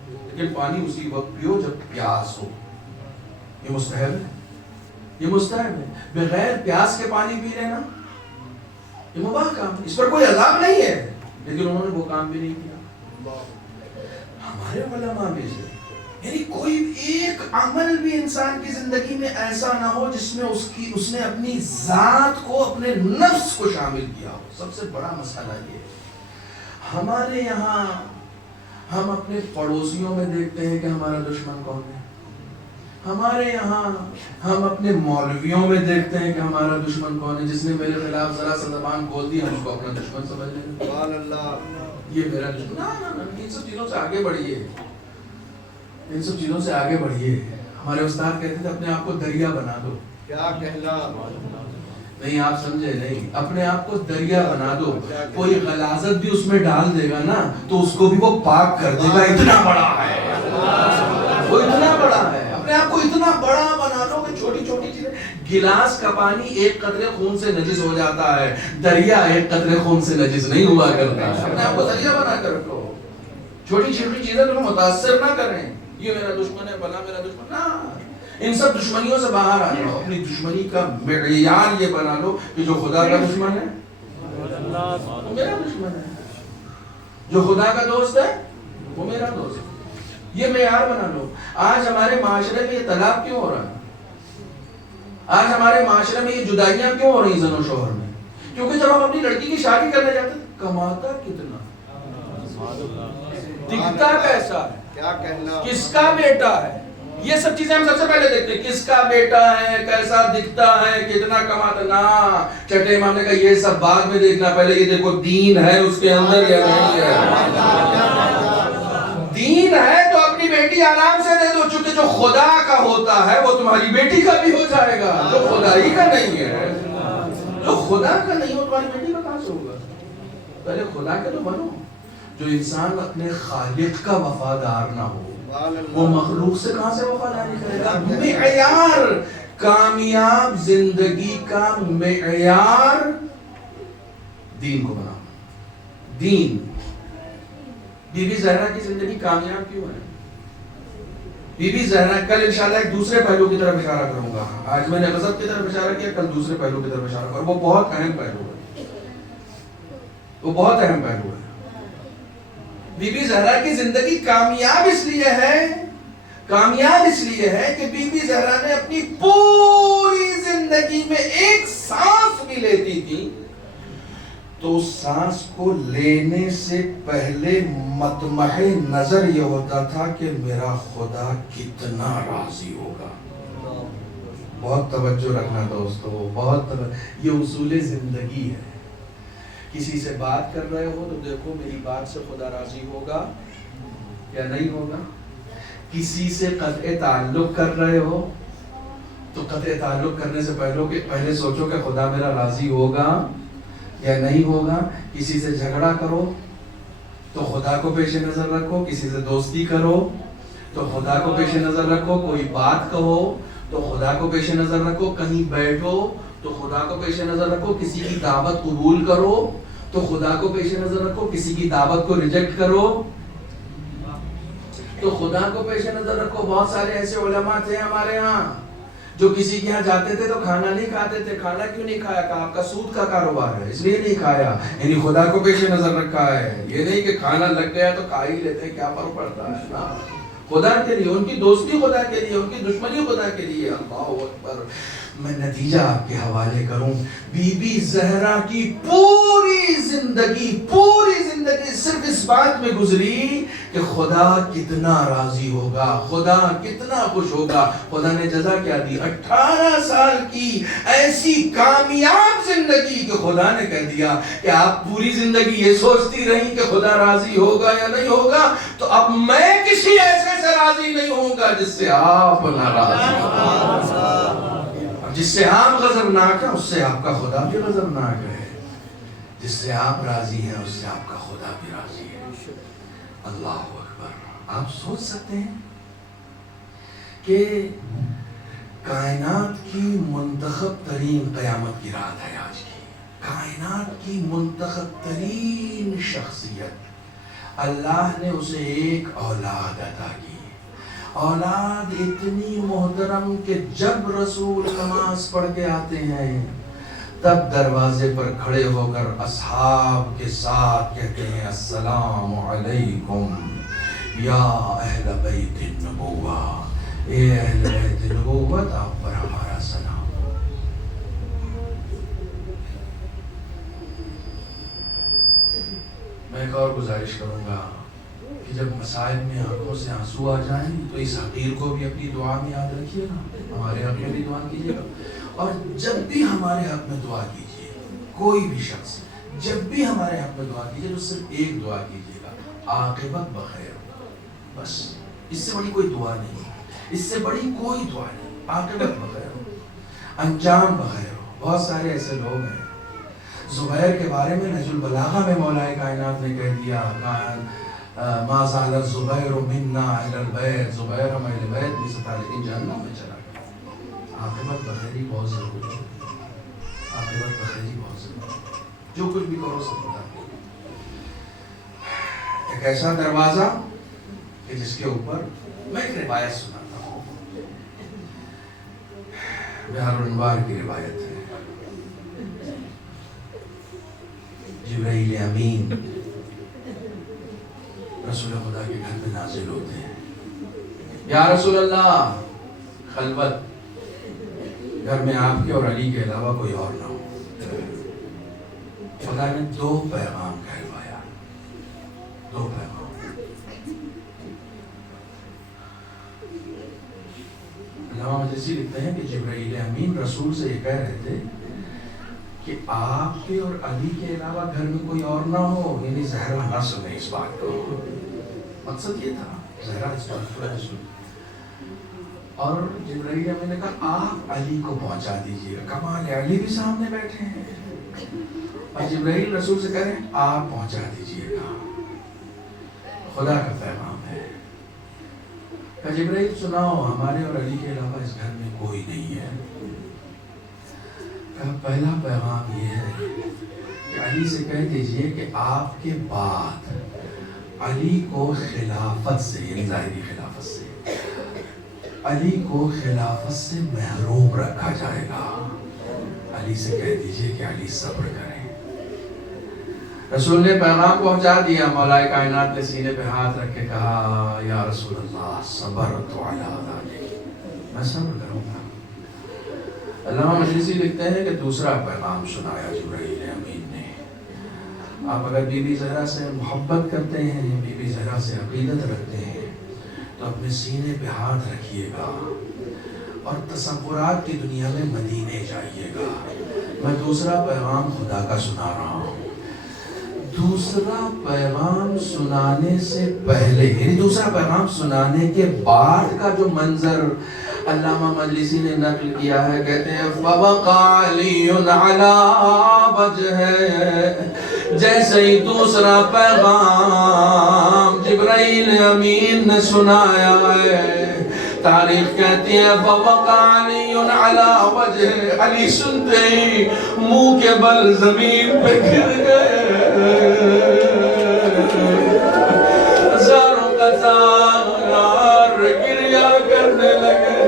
لیکن پانی اسی وقت پیو جب پیاس ہو۔ یہ مستحب ہے، یہ مستحب ہے۔ بغیر پیاس کے پانی پی لینا یہ مباح کام ہے، اس پر کوئی عذاب نہیں ہے، لیکن انہوں نے وہ کام بھی نہیں کیا۔ ہمارے علماء میں سے یعنی کوئی ایک عمل بھی انسان کی زندگی میں ایسا نہ ہو جس میں اس نے اپنی ذات کو، اپنے نفس کو شامل کیا ہو۔ سب سے بڑا مسئلہ یہ ہے، ہمارے یہاں ہم اپنے پڑوسیوں میں دیکھتے ہیں کہ ہمارا دشمن کون ہے، ہمارے یہاں ہم اپنے مولویوں میں دیکھتے ہیں کہ ہمارا دشمن کون ہے۔ جس نے میرے خلاف ذرا سا زبان کھول دی ہم اس کو اپنا دشمن سمجھ لیں گے، سبحان اللہ، یہ میرا دشمن۔ نا ان سب چیزوں سے آگے بڑھیے، ان سب چیزوں سے آگے بڑھیے۔ ہمارے استاد کہتے تھے اپنے آپ کو دریا بنا دو۔ کیا کہنا، نہیں آپ سمجھے نہیں، اپنے آپ کو دریا بنا دو، کوئی غلاظت بھی اس میں ڈال دے گا نا تو اس کو بھی وہ پاک کر دے گا، اتنا بڑا ہے وہ، اتنا بڑا ہے۔ اپنے آپ کو اتنا بڑا بنا لو کہ چھوٹی چھوٹی چیزیں، گلاس کا پانی ایک قطرے خون سے نجس ہو جاتا ہے، دریا ایک قطرے خون سے نجس نہیں ہوا کرتا ہے۔ اپنے آپ کو دریا بنا کر رکھو، چھوٹی چھوٹی چیزیں تمہیں متاثر نہ کریں، یہ میرا دشمن ہے، بلا میرا دشمن، نہ، ان سب دشمنیوں سے باہر آ جاؤ۔ اپنی دشمنی کا معیار یہ بنا لو کہ جو خدا کا دشمن ہے وہ میرا دشمن ہے، جو خدا کا دوست ہے وہ میرا دوست ہے، یہ معیار بنا لو۔ آج ہمارے معاشرے میں یہ طلاق کیوں ہو رہا ہے؟ آج ہمارے معاشرے میں یہ جدائیاں کیوں ہو رہی ہیں زن و شوہر میں؟ کیونکہ جب ہم اپنی لڑکی کی شادی کرنے جاتے ہیں کماتا کتنا، دکھتا کیسا ہے، کیا کہنا، کس کا بیٹا ہے، یہ سب چیزیں ہم سب سے پہلے دیکھتے ہیں، کس کا بیٹا ہے، کیسا دکھتا ہے، کتنا کماتا۔ نا، چھٹے امام نے کہا یہ سب بعد میں دیکھنا، پہلے یہ دیکھو دین ہے اس کے اندر یا نہیں ہے۔ دین ہے تو اپنی بیٹی آرام سے دے دو، چونکہ جو خدا کا ہوتا ہے وہ تمہاری بیٹی کا بھی ہو جائے گا، جو خدا ہی کا نہیں ہے، جو خدا کا نہیں ہو تمہاری بیٹی کا کہاں سے ہوگا؟ پہلے خدا کے تو بنو۔ جو انسان اپنے خالق کا وفادار نہ ہو وہ مخلوق سے کہاں سے وفاداری کرے گا؟ معیار کامیاب زندگی کا معیار دین کو بناؤ، دین۔ بی بی زہرا کی زندگی کامیاب کیوں ہے؟ بی بی زہرا، کل انشاءاللہ ایک دوسرے پہلو کی طرف اشارہ کروں گا، آج میں نے غضب کی طرف اشارہ کیا، کل دوسرے پہلو کی طرف اشارہ کروں، وہ بہت اہم پہلو ہے، وہ بہت اہم پہلو ہے۔ بی بی زہرا کی زندگی کامیاب اس لیے ہے، کامیاب اس لیے ہے کہ بی بی زہرا نے اپنی پوری زندگی میں ایک سانس بھی لیتی تھی تو اس سانس کو لینے سے پہلے مطمع نظر یہ ہوتا تھا کہ میرا خدا کتنا راضی ہوگا۔ بہت توجہ رکھنا دوستو، بہت یہ اصول زندگی ہے۔ کسی سے بات کر رہے ہو تو دیکھو میری بات سے خدا راضی ہوگا یا نہیں ہوگا۔ کسی سے قطع تعلق کر رہے ہو تو قطع تعلق کرنے سے پہلے سوچو کہ خدا میرا راضی ہوگا یا نہیں ہوگا۔ کسی سے جھگڑا کرو تو خدا کو پیش نظر رکھو، کسی سے دوستی کرو تو خدا کو پیش نظر رکھو، کوئی بات کہو تو خدا کو پیش نظر رکھو، کہیں بیٹھو تو خدا کو پیش نظر رکھو، کسی کی دعوت قبول کرو تو خدا کو پیش نظر رکھو، کسی کی دعوت کو ریجیکٹ کرو تو خدا کو پیش نظر رکھو۔ بہت سارے ایسے علماء تھے ہمارے ہاں جو کسی کے یہاں جاتے تھے تو کھانا نہیں کھاتے تھے۔ کھانا کیوں نہیں کھایا؟ کہ آپ کا سود کا کاروبار ہے اس لیے نہیں کھایا، یعنی خدا کو پیش نظر رکھا ہے۔ یہ نہیں کہ کھانا لگ گیا تو کھا ہی لیتے، کیا فرق پڑتا ہے نا؟ خدا کے لیے، ان کی دوستی خدا کے لیے، ان کی دشمنی خدا کے لیے۔ اللہ اکبر۔ میں نتیجہ آپ کے حوالے کروں، بی بی زہرا کی پوری زندگی صرف اس بات میں گزری کہ خدا کتنا راضی ہوگا، خدا کتنا خوش ہوگا۔ خدا نے جزا کیا دی؟ 18 سال کی ایسی کامیاب زندگی کہ خدا نے کہہ دیا کہ آپ پوری زندگی یہ سوچتی رہیں کہ خدا راضی ہوگا یا نہیں ہوگا، تو اب میں کسی ایسے سے راضی نہیں ہوں گا جس سے آپ ناراض ہوں۔ جس سے آپ غضبناک ہیں اس سے آپ کا خدا بھی غضبناک ہے، جس سے آپ راضی ہیں اس سے آپ کا خدا بھی راضی ہے۔ اللہ اکبر۔ آپ سوچ سکتے ہیں کہ کائنات کی منتخب ترین، قیامت کی رات ہے آج کی، کائنات کی منتخب ترین شخصیت، اللہ نے اسے ایک اولاد عطا کی، اولاد اتنی محترم کہ جب رسول نماز پڑھ کے آتے ہیں تب دروازے پر کھڑے ہو کر اصحاب کے ساتھ کہتے ہیں السلام علیکم یا اہل بیت النبوہ، اے اہل بیت نبوت آپ پر ہمارا سلام۔ میں ایک اور گزارش کروں گا کہ جب مسائل میں آنکھوں سے آنسو آ جائیں تو اس حقیر کو بھی اپنی دعا میں یاد رکھیے گا، ہمارے حق میں بھی دعا کیجیے گا۔ اور جب بھی ہمارے حق میں دعا کیجیے، کوئی بھی شخص جب بھی ہمارے حق میں دعا کیجیے تو صرف ایک دعا کیجیے گا، عاقبت بخیر ہو، بس۔ اس سے بڑی کوئی دعا نہیں، اس سے بڑی کوئی دعا نہیں، عاقبت بخیر ہو، انجام بخیر ہو۔ بہت سارے ایسے لوگ ہیں، زبیر کے بارے میں نہج البلاغہ میں مولا کائنات نے کہہ دیا ما زال الزبیر منا اہل البیت، زبیر ہم اہل بیت میں سے تھا لیکن جہنم میں چلا گیا۔ عاقبت بخیری بہت ضروری ہے، عاقبت بخیری بہت ضروری ہے، جو کچھ بھی کرو سب خدا کے لیے۔ ایک ایسا دروازہ کہ جس کے اوپر میں ایک روایت سناتا ہوں، بہار الانوار کی روایت ہے۔ جبرائیل امین رسول خدا کے گھر میں نازل ہوتے ہیں، یا رسول اللہ خلوت، گھر میں آپ کے اور علی کے علاوہ کوئی اور نہ ہو۔ خدا نے 2 پیغام کہلوایا، 2 پیغام۔ علامہ مجلسی لکھتے ہیں کہ جبرائیل امین رسول سے یہ کہہ رہے تھے کہ آپ کے اور علی کے علاوہ گھر میں کوئی اور نہ ہو، یعنی زہرا نہ سنے اس بات کو۔ مقصد یہ تھا زہرا اس بات کو نہ سنے۔ اور جبرائیل امین نے کہا آپ علی کو پہنچا دیجیے گا۔ کمال ہے، علی بھی سامنے بیٹھے ہیں اور جبرائیل رسول سے کہہ رہے ہیں آپ پہنچا دیجیے گا، خدا کا پیغام ہے۔ کہ جبرائیل سناؤ، ہمارے اور علی کے علاوہ اس گھر میں کوئی نہیں ہے۔ پہلا پیغام یہ ہے کہ علی سے کہہ دیجئے کہ آپ کے بعد علی کو خلافت سے، یعنی ظاہری خلافت سے، علی کو خلافت سے محروم رکھا جائے گا۔ علی سے کہہ دیجئے کہ علی صبر کریں۔ رسول نے پیغام پہنچا دیا، مولا کائنات نے سینے پہ ہاتھ رکھ کے کہا یا رسول اللہ صبرت علی ذلک، میں صبر کروں گا۔ علامہ مجلسی لکھتے ہیں کہ دوسرا پیغام سنایا جبرائیل امین نے، آپ اگر بی بی زہرا سے محبت کرتے ہیں، بی بی زہرا سے عقیدت رکھتے ہیں تو اپنے سینے پہ ہاتھ رکھیے گا اور تصورات کی دنیا میں مدینے جائیے گا۔ میں دوسرا پیغام خدا کا سنا رہا ہوں۔ دوسرا پیغام سنانے سے پہلے، یعنی دوسرا پیغام سنانے کے بعد کا جو منظر علامہ مجلسی نے نقل کیا ہے، کہتے ہیں فَوَقَعَ عَلِيٌّ عَلَىٰ وَجْهِهِ، جیسے ہی دوسرا پیغام جبرائیل امین نے سنایا ہے، تاریخ کہتی ہے فَوَقَعَ عَلِيٌّ عَلَى وَجْهِ، علی سنتے ہی منہ کے بل زمین پہ گر گئے، ہزاروں کا تار گریا کرنے لگے،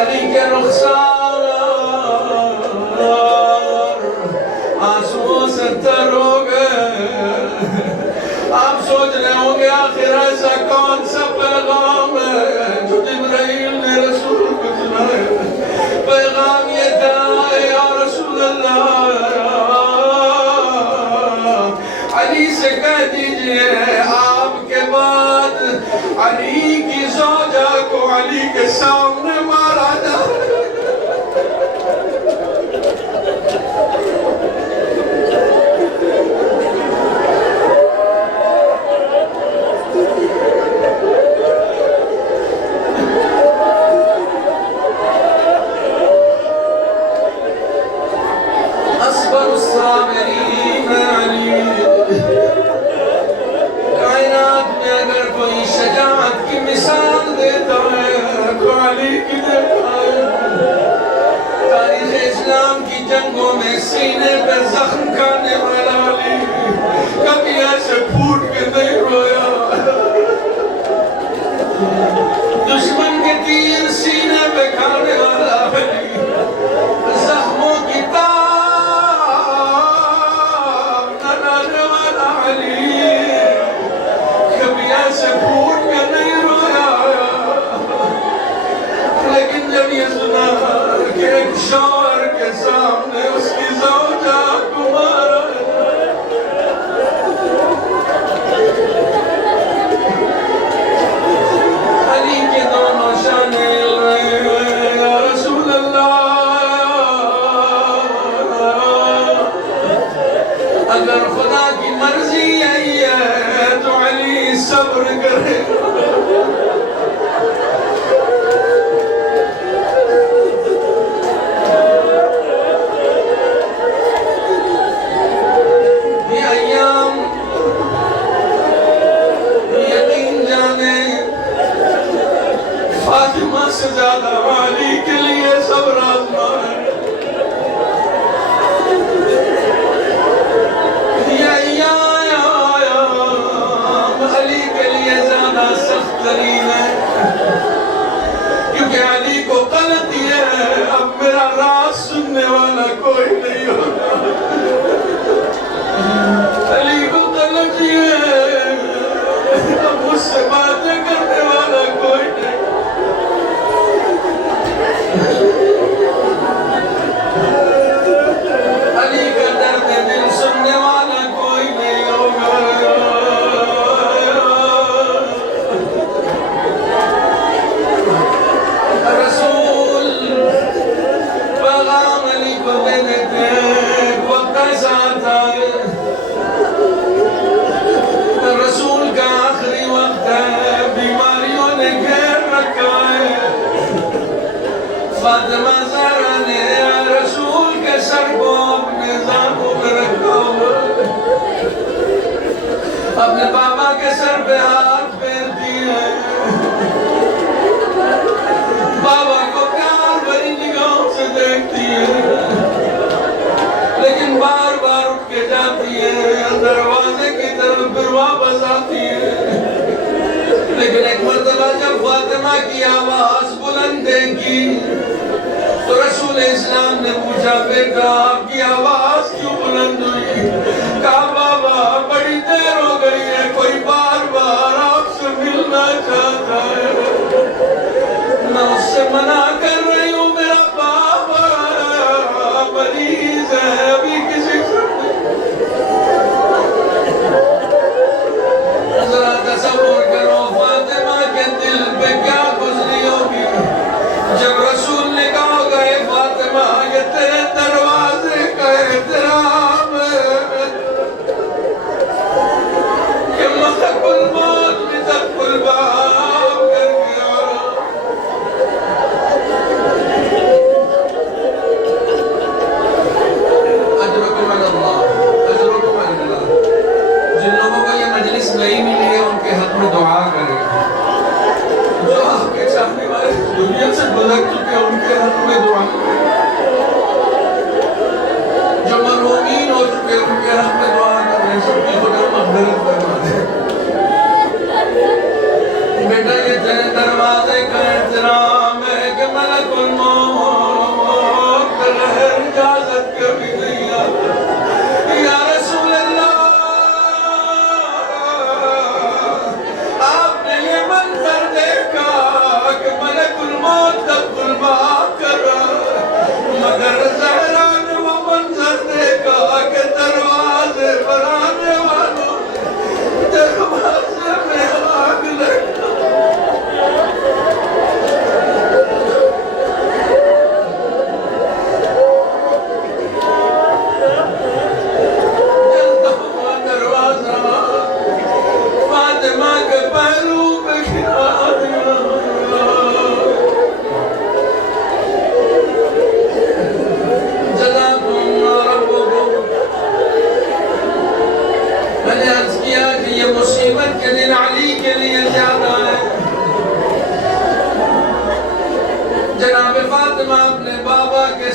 علی کے رخسار آنسوؤں سے تر ہو گئے۔ آپ سوچ رہے ہوں گے آخر ایسا کون سا پیغام ہے جو جبرائیل نے رسول کو سنایا؟ پیغام یہ تھا یا رسول اللہ، علی سے کہہ دیجئے آپ کے بعد علی کی زوجہ کو علی کے سامنے مارا جائے۔ اصبر الصابرین علی، کائنات میں اگر کوئی شجاعت کی مثال دیتا ہے تو علی کی دیتا ہے۔ تاریخ اسلام کی جنگوں میں سینے پہ زخم کھانے والا علی کبھی ایسے پھوٹ کے نہیں رویا، دشمن کے تیر سینے پہ کھانے والا علی، زخموں کی کبھی ایسے پھوٹ کے نہیں رویا۔ لیکن جب یہ سنا کہ ایک شوہر کے سامنے اس کی زوجہ کو مارا، علی کے دونوں شانے یا رسول اللہ، اگر خدا کی مرضی یہی ہے تو علی صبر کرے۔ یہ ایام یقین جانے فاطمہ سے زیادہ علی کے لیے صبر آزما ہے۔ علی کے لیے زیادہ سخت ترین ہے، کیونکہ علی کو غلط یہ ہے اب میرا راز سننے والا کوئی نہیں ہوگا۔ علی کو غلط یہ ہے اب مجھ سے باتیں کرنے والا کوئی نہیں۔ علی کا درد دل سننے والا کوئی نہیں ہوگا۔ رسول پیغام علی کو دے دیتے ہیں، وقت ایسا آتا ہے، رسول کا آخری وقت ہے، بیماریوں نے گھیر رکھا ہے۔ فاطمہ زہرا نے رسول کے سر کو اپنے زانوں میں رکھا ہوا، اپنے بابا کے سر پہ ہاتھ پھیرتی ہے، بابا کو پیار بھری نگاہوں سے دیکھتی ہے، لیکن بار بار اٹھ کے جاتی ہے، دروازے کی طرف پھر واپس آتی ہے۔ لیکن ایک مرتبہ جب فاطمہ کی آواز بلند دیکھی تو رسول اسلام نے پوچھا بیٹا آپ کی آواز کیوں بلند ہوئی؟ کہا بابا بڑی دیر ہو گئی ہے، کوئی بار بار آپ سے ملنا چاہتا ہے، میں اس سے منع کر رہی ہوں، میرا بابا مریض ہے، ابھی کسی سے ذرا تصور کرو فاطمہ کے دل پہ کیا گزری ہوگی جب رسول نے کہا گئے فاطمہ یہ تیرے دروازے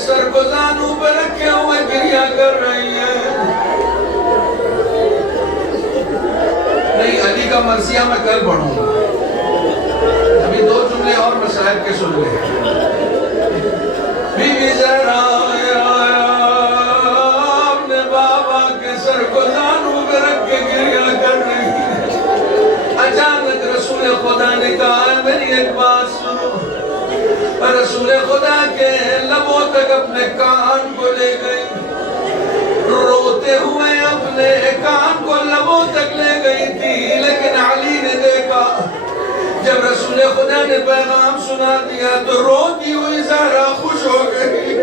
سر کو زانوں پر رکھے ہوئے گریہ کر رہی ہیں. نہیں علی کا مرثیہ میں کل پڑھوں گا. ابھی 2 جملے اور مسائل کے سن لیں. بی بی زہرا اپنے بابا کے سر کو زانوں پہ رکھ کے گریہ کر رہی ہے. اچانک رسول خدا نے کہا میری ایک بات سنو. رسول خدا کے لبوں تک اپنے کان کو لے گئی, روتے ہوئے اپنے کان کو لبوں تک لے گئی تھی. لیکن علی نے دیکھا جب رسول خدا نے پیغام سنا دیا تو روتی ہوئی زہرا خوش ہو گئی.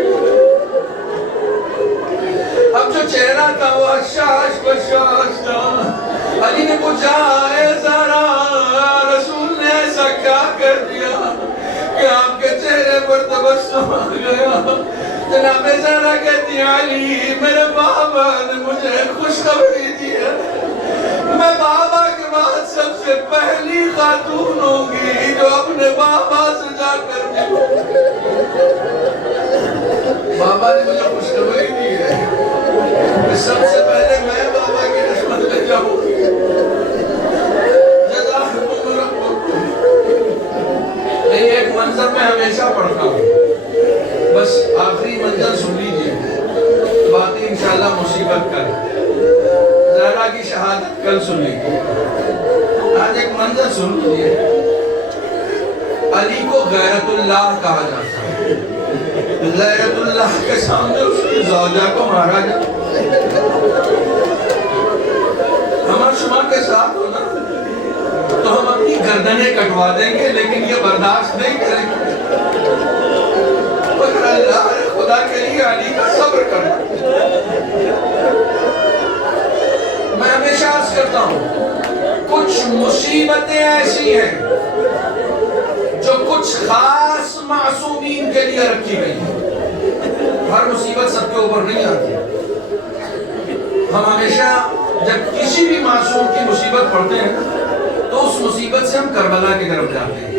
اب جو چہرہ تھا وہ حشاش بشاش تھا. علی نے پوچھا اے زہرا رسول نے ایسا کیا کر دیا کہ آپ کے چہرے پر تبسم آ گیا؟ جناب زہرا کہتی علی میرے بابا نے مجھے خوشخبری دی ہے, میں بابا کے بعد سب سے پہلی خاتون ہوں گی جو اپنے بابا سے جا کر بابا نے مجھے خوشخبری دی ہے کہ سب سے پہلے میں بابا کی رحمت لے جاؤں گی. جزاکم ربکم. یہ ایک منظر میں ہمیشہ پڑھتا ہوں, بس آخری منظر سن لیجئے, باقی انشاءاللہ مصیبت کا ہے. زہرا کی شہادت کل سن لیجئے, آج ایک منظر سن لیجئے. علی کو غیرت اللہ کہا جاتا ہے. غیرت اللہ کے سامنے اس کی زوجہ کو مارا جاتا. ہمارا شما کے ساتھ ہونا تو ہم اپنی گردنیں کٹوا دیں گے, لیکن یہ برداشت نہیں کریں گے. مگر اللہ خدا کے لیے علی کا صبر کرنا. میں ہمیشہ عرض کرتا ہوں کچھ مصیبتیں ایسی ہیں جو کچھ خاص معصومین کے لیے رکھی گئی ہیں. ہر مصیبت سب کے اوپر نہیں آتی. ہم ہمیشہ جب کسی بھی معصوم کی مصیبت پڑھتے ہیں تو اس مصیبت سے ہم کربلا کی طرف جاتے ہیں.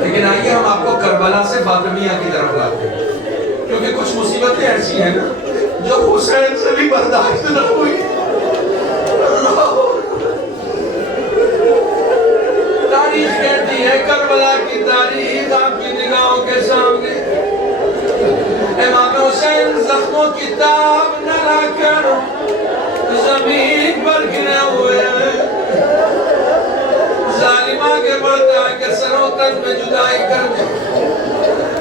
لیکن آئیے ہم آپ کو کربلا سے فاطمیہ کی طرف لاتے ہیں, کیونکہ کچھ مصیبتیں ایسی ہیں جو حسین سے بھی برداشت نہ ہوئی. تاریخ کہتی ہے, کربلا کی تاریخ آپ کی نگاہوں کے سامنے. امام حسین زخموں کی تاب نہ لا کر زمین پر گرے ہوئے ہیں. ظالم آگے بڑھتا ہے کہ سروں تن میں جدائی کر دے,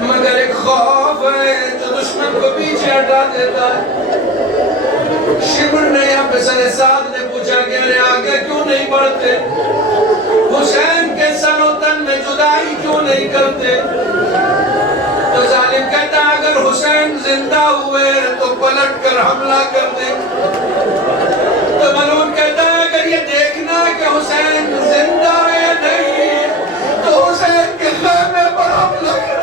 مگر ایک خوف ہے جو دشمن کو پیچھے ہٹا دیتا ہے. شمر نے یا پسر سعد نے پوچھا کہ ارے آگے کیوں نہیں بڑھتے, حسین کے سروں تن میں جدائی کیوں نہیں کرتے؟ تو ظالم کہتا ہے اگر حسین زندہ ہوئے تو پلٹ کر حملہ کر دے. تو ملعون کہتا ہے اگر یہ دیکھنا کہ حسین زندہ ہے یا نہیں تو حسین کے خیمے پر حملہ کر.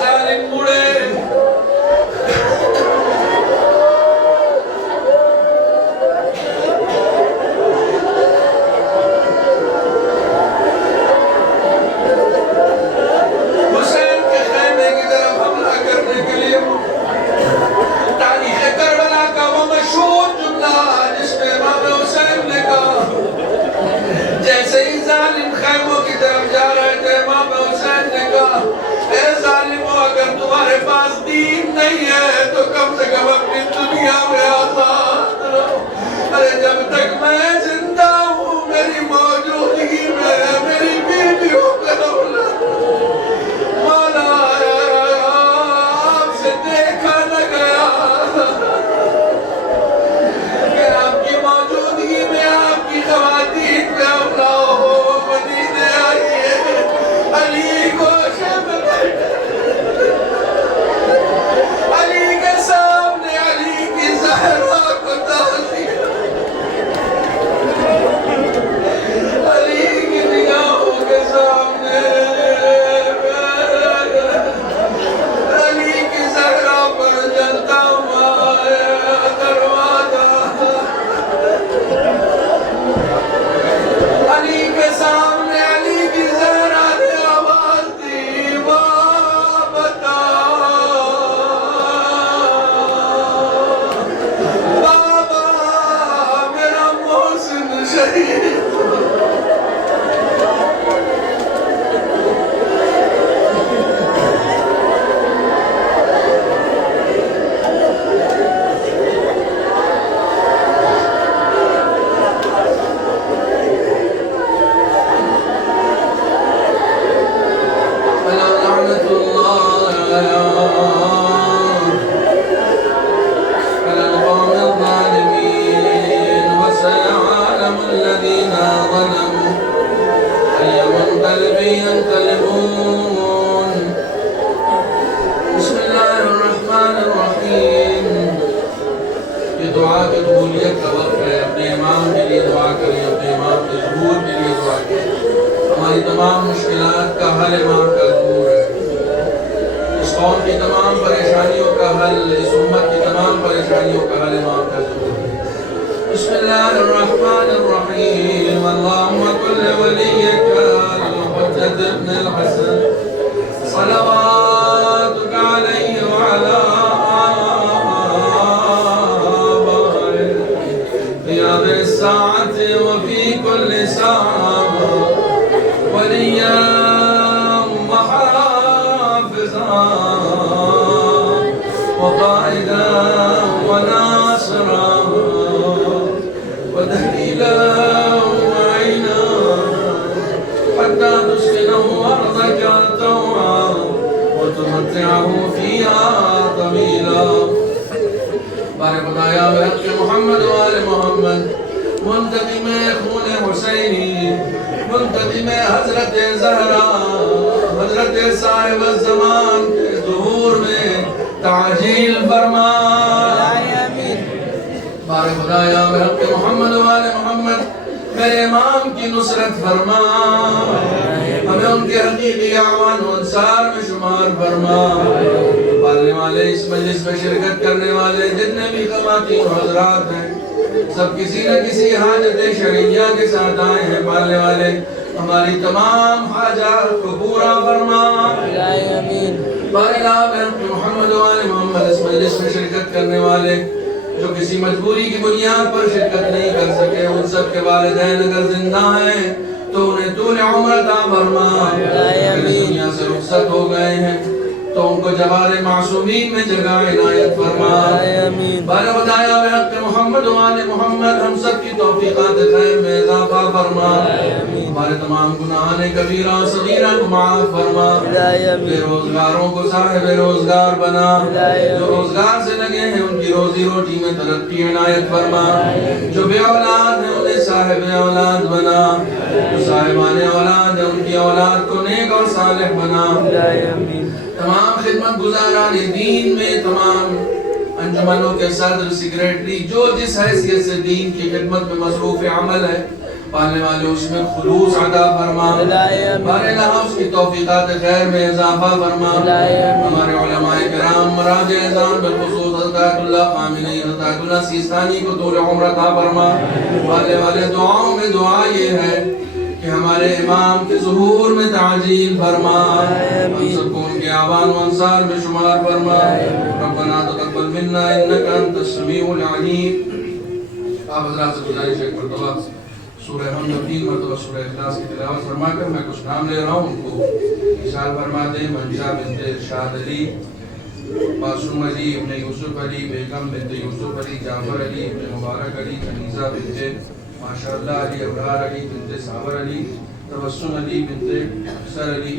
ظالم دعا کی قبولیت کا وقت ہے. اپنے امام کے لیے دعا کریں, اپنے امام کے ظہور کے لیے دعا کریں. ہماری تمام مشکلات کا حل امام کا ظہور ہے. اس قوم کی تمام پریشانیوں کا حل, اس امت کی تمام پریشانیوں کا حل امام کا ظہور ہے. بسم اللہ الرحمن الرحیم. اللہم کل ولیک الحجت ابن الحسن صلواتک علیہ وعلا آبائہ فی هذه الساعة وفی کل ساعة ولیا وحافظا وقائدا وناصرا ودليلا ومعينا حتى تسكنه أرضك طوعا وتمتعه فيها طويلا. بارك خدا یا بحق محمد و آل محمد, منتقم خون حسینی, منتقم حضرت زہرا, حضرت صاحب الزمان کے ظہور میں تعجیل فرما. بارک خدا یا بحق محمد و آل محمد, میرے امام کی نصرت فرما, ہمیں ان کے حقیقی اعوان و انصار میں شمار فرما. پالنے والے, اس مجلس میں شرکت کرنے والے جتنے بھی خواتین و حضرات ہیں, سب کسی نہ کسی حاجت شرعیہ کے ساتھ آئے ہیں. پالنے والے ہماری تمام حاجات کو پورا فرما. بارک محمد و آل محمد, اس مجلس میں شرکت کرنے والے جو کسی مجبوری کی بنیاد پر شرکت نہیں کر سکے, ان سب کے والدین اگر زندہ ہیں تو انہیں طول عمر عطا فرما. اگر دنیا سے رخصت ہو گئے ہیں تو ان کو جوار معصومین میں جگہ عنایت فرما. بارک خدا یا بحق محمد و آل محمد, ہم سب کی توفیقات خیر میں اضافہ فرما. ہمارے تمام گناہان کبیرہ و صغیرہ کو معاف فرما. بے روزگاروں کو صاحب روزگار بنا, جو روزگار سے لگے ہیں ان کی روزی روٹی میں ترقی عنایت فرما. جو بے اولاد ہیں انہیں صاحب اولاد بنا, جو صاحبان اولاد ہیں ان کی اولاد کو نیک اور صالح بنا. تمام خدمت گزاران دین میں, تمام انجمنوں کے صدر, سیکریٹری, جو جس حیثیت سے دین کی خدمت میں مصروف عمل ہے, پالنے والے اس میں خلوص عطا فرما. بارے اللہ اس کی توفیقات خیر میں اضافہ فرما. ہمارے علماء کرام, مراج اعظام بالخصوص حضرت اللہ خامنی, حضرت اللہ سیستانی کو طول عمر عطا فرما. پالنے والے دعاؤں میں دعا یہ ہے کہ ہمارے امام کے ظہور میں تعجیل فرما, ہم سب کو ان کے آوان و انصار میں شمار فرما. ربنا تقبل منا انکا انت السمیع العلیم. آپ حضرات سے گزارش ایک مرتبہ سورہ حمد 3 مرتبہ سورہ اخلاص کی تلاوت فرما کر میں کچھ نام لے رہا ہوں, ان کو اشار فرما دیں. منشا بنت ارشاد علی, معصوم علی ابن یوسف علی, بیگم بنت یوسف علی, جعفر علی ابن مبارک علی, کنیزہ بنت ماشاءاللہ علی, ابرار علی بنت صابر علی, تبسم علی بنت افسر علی,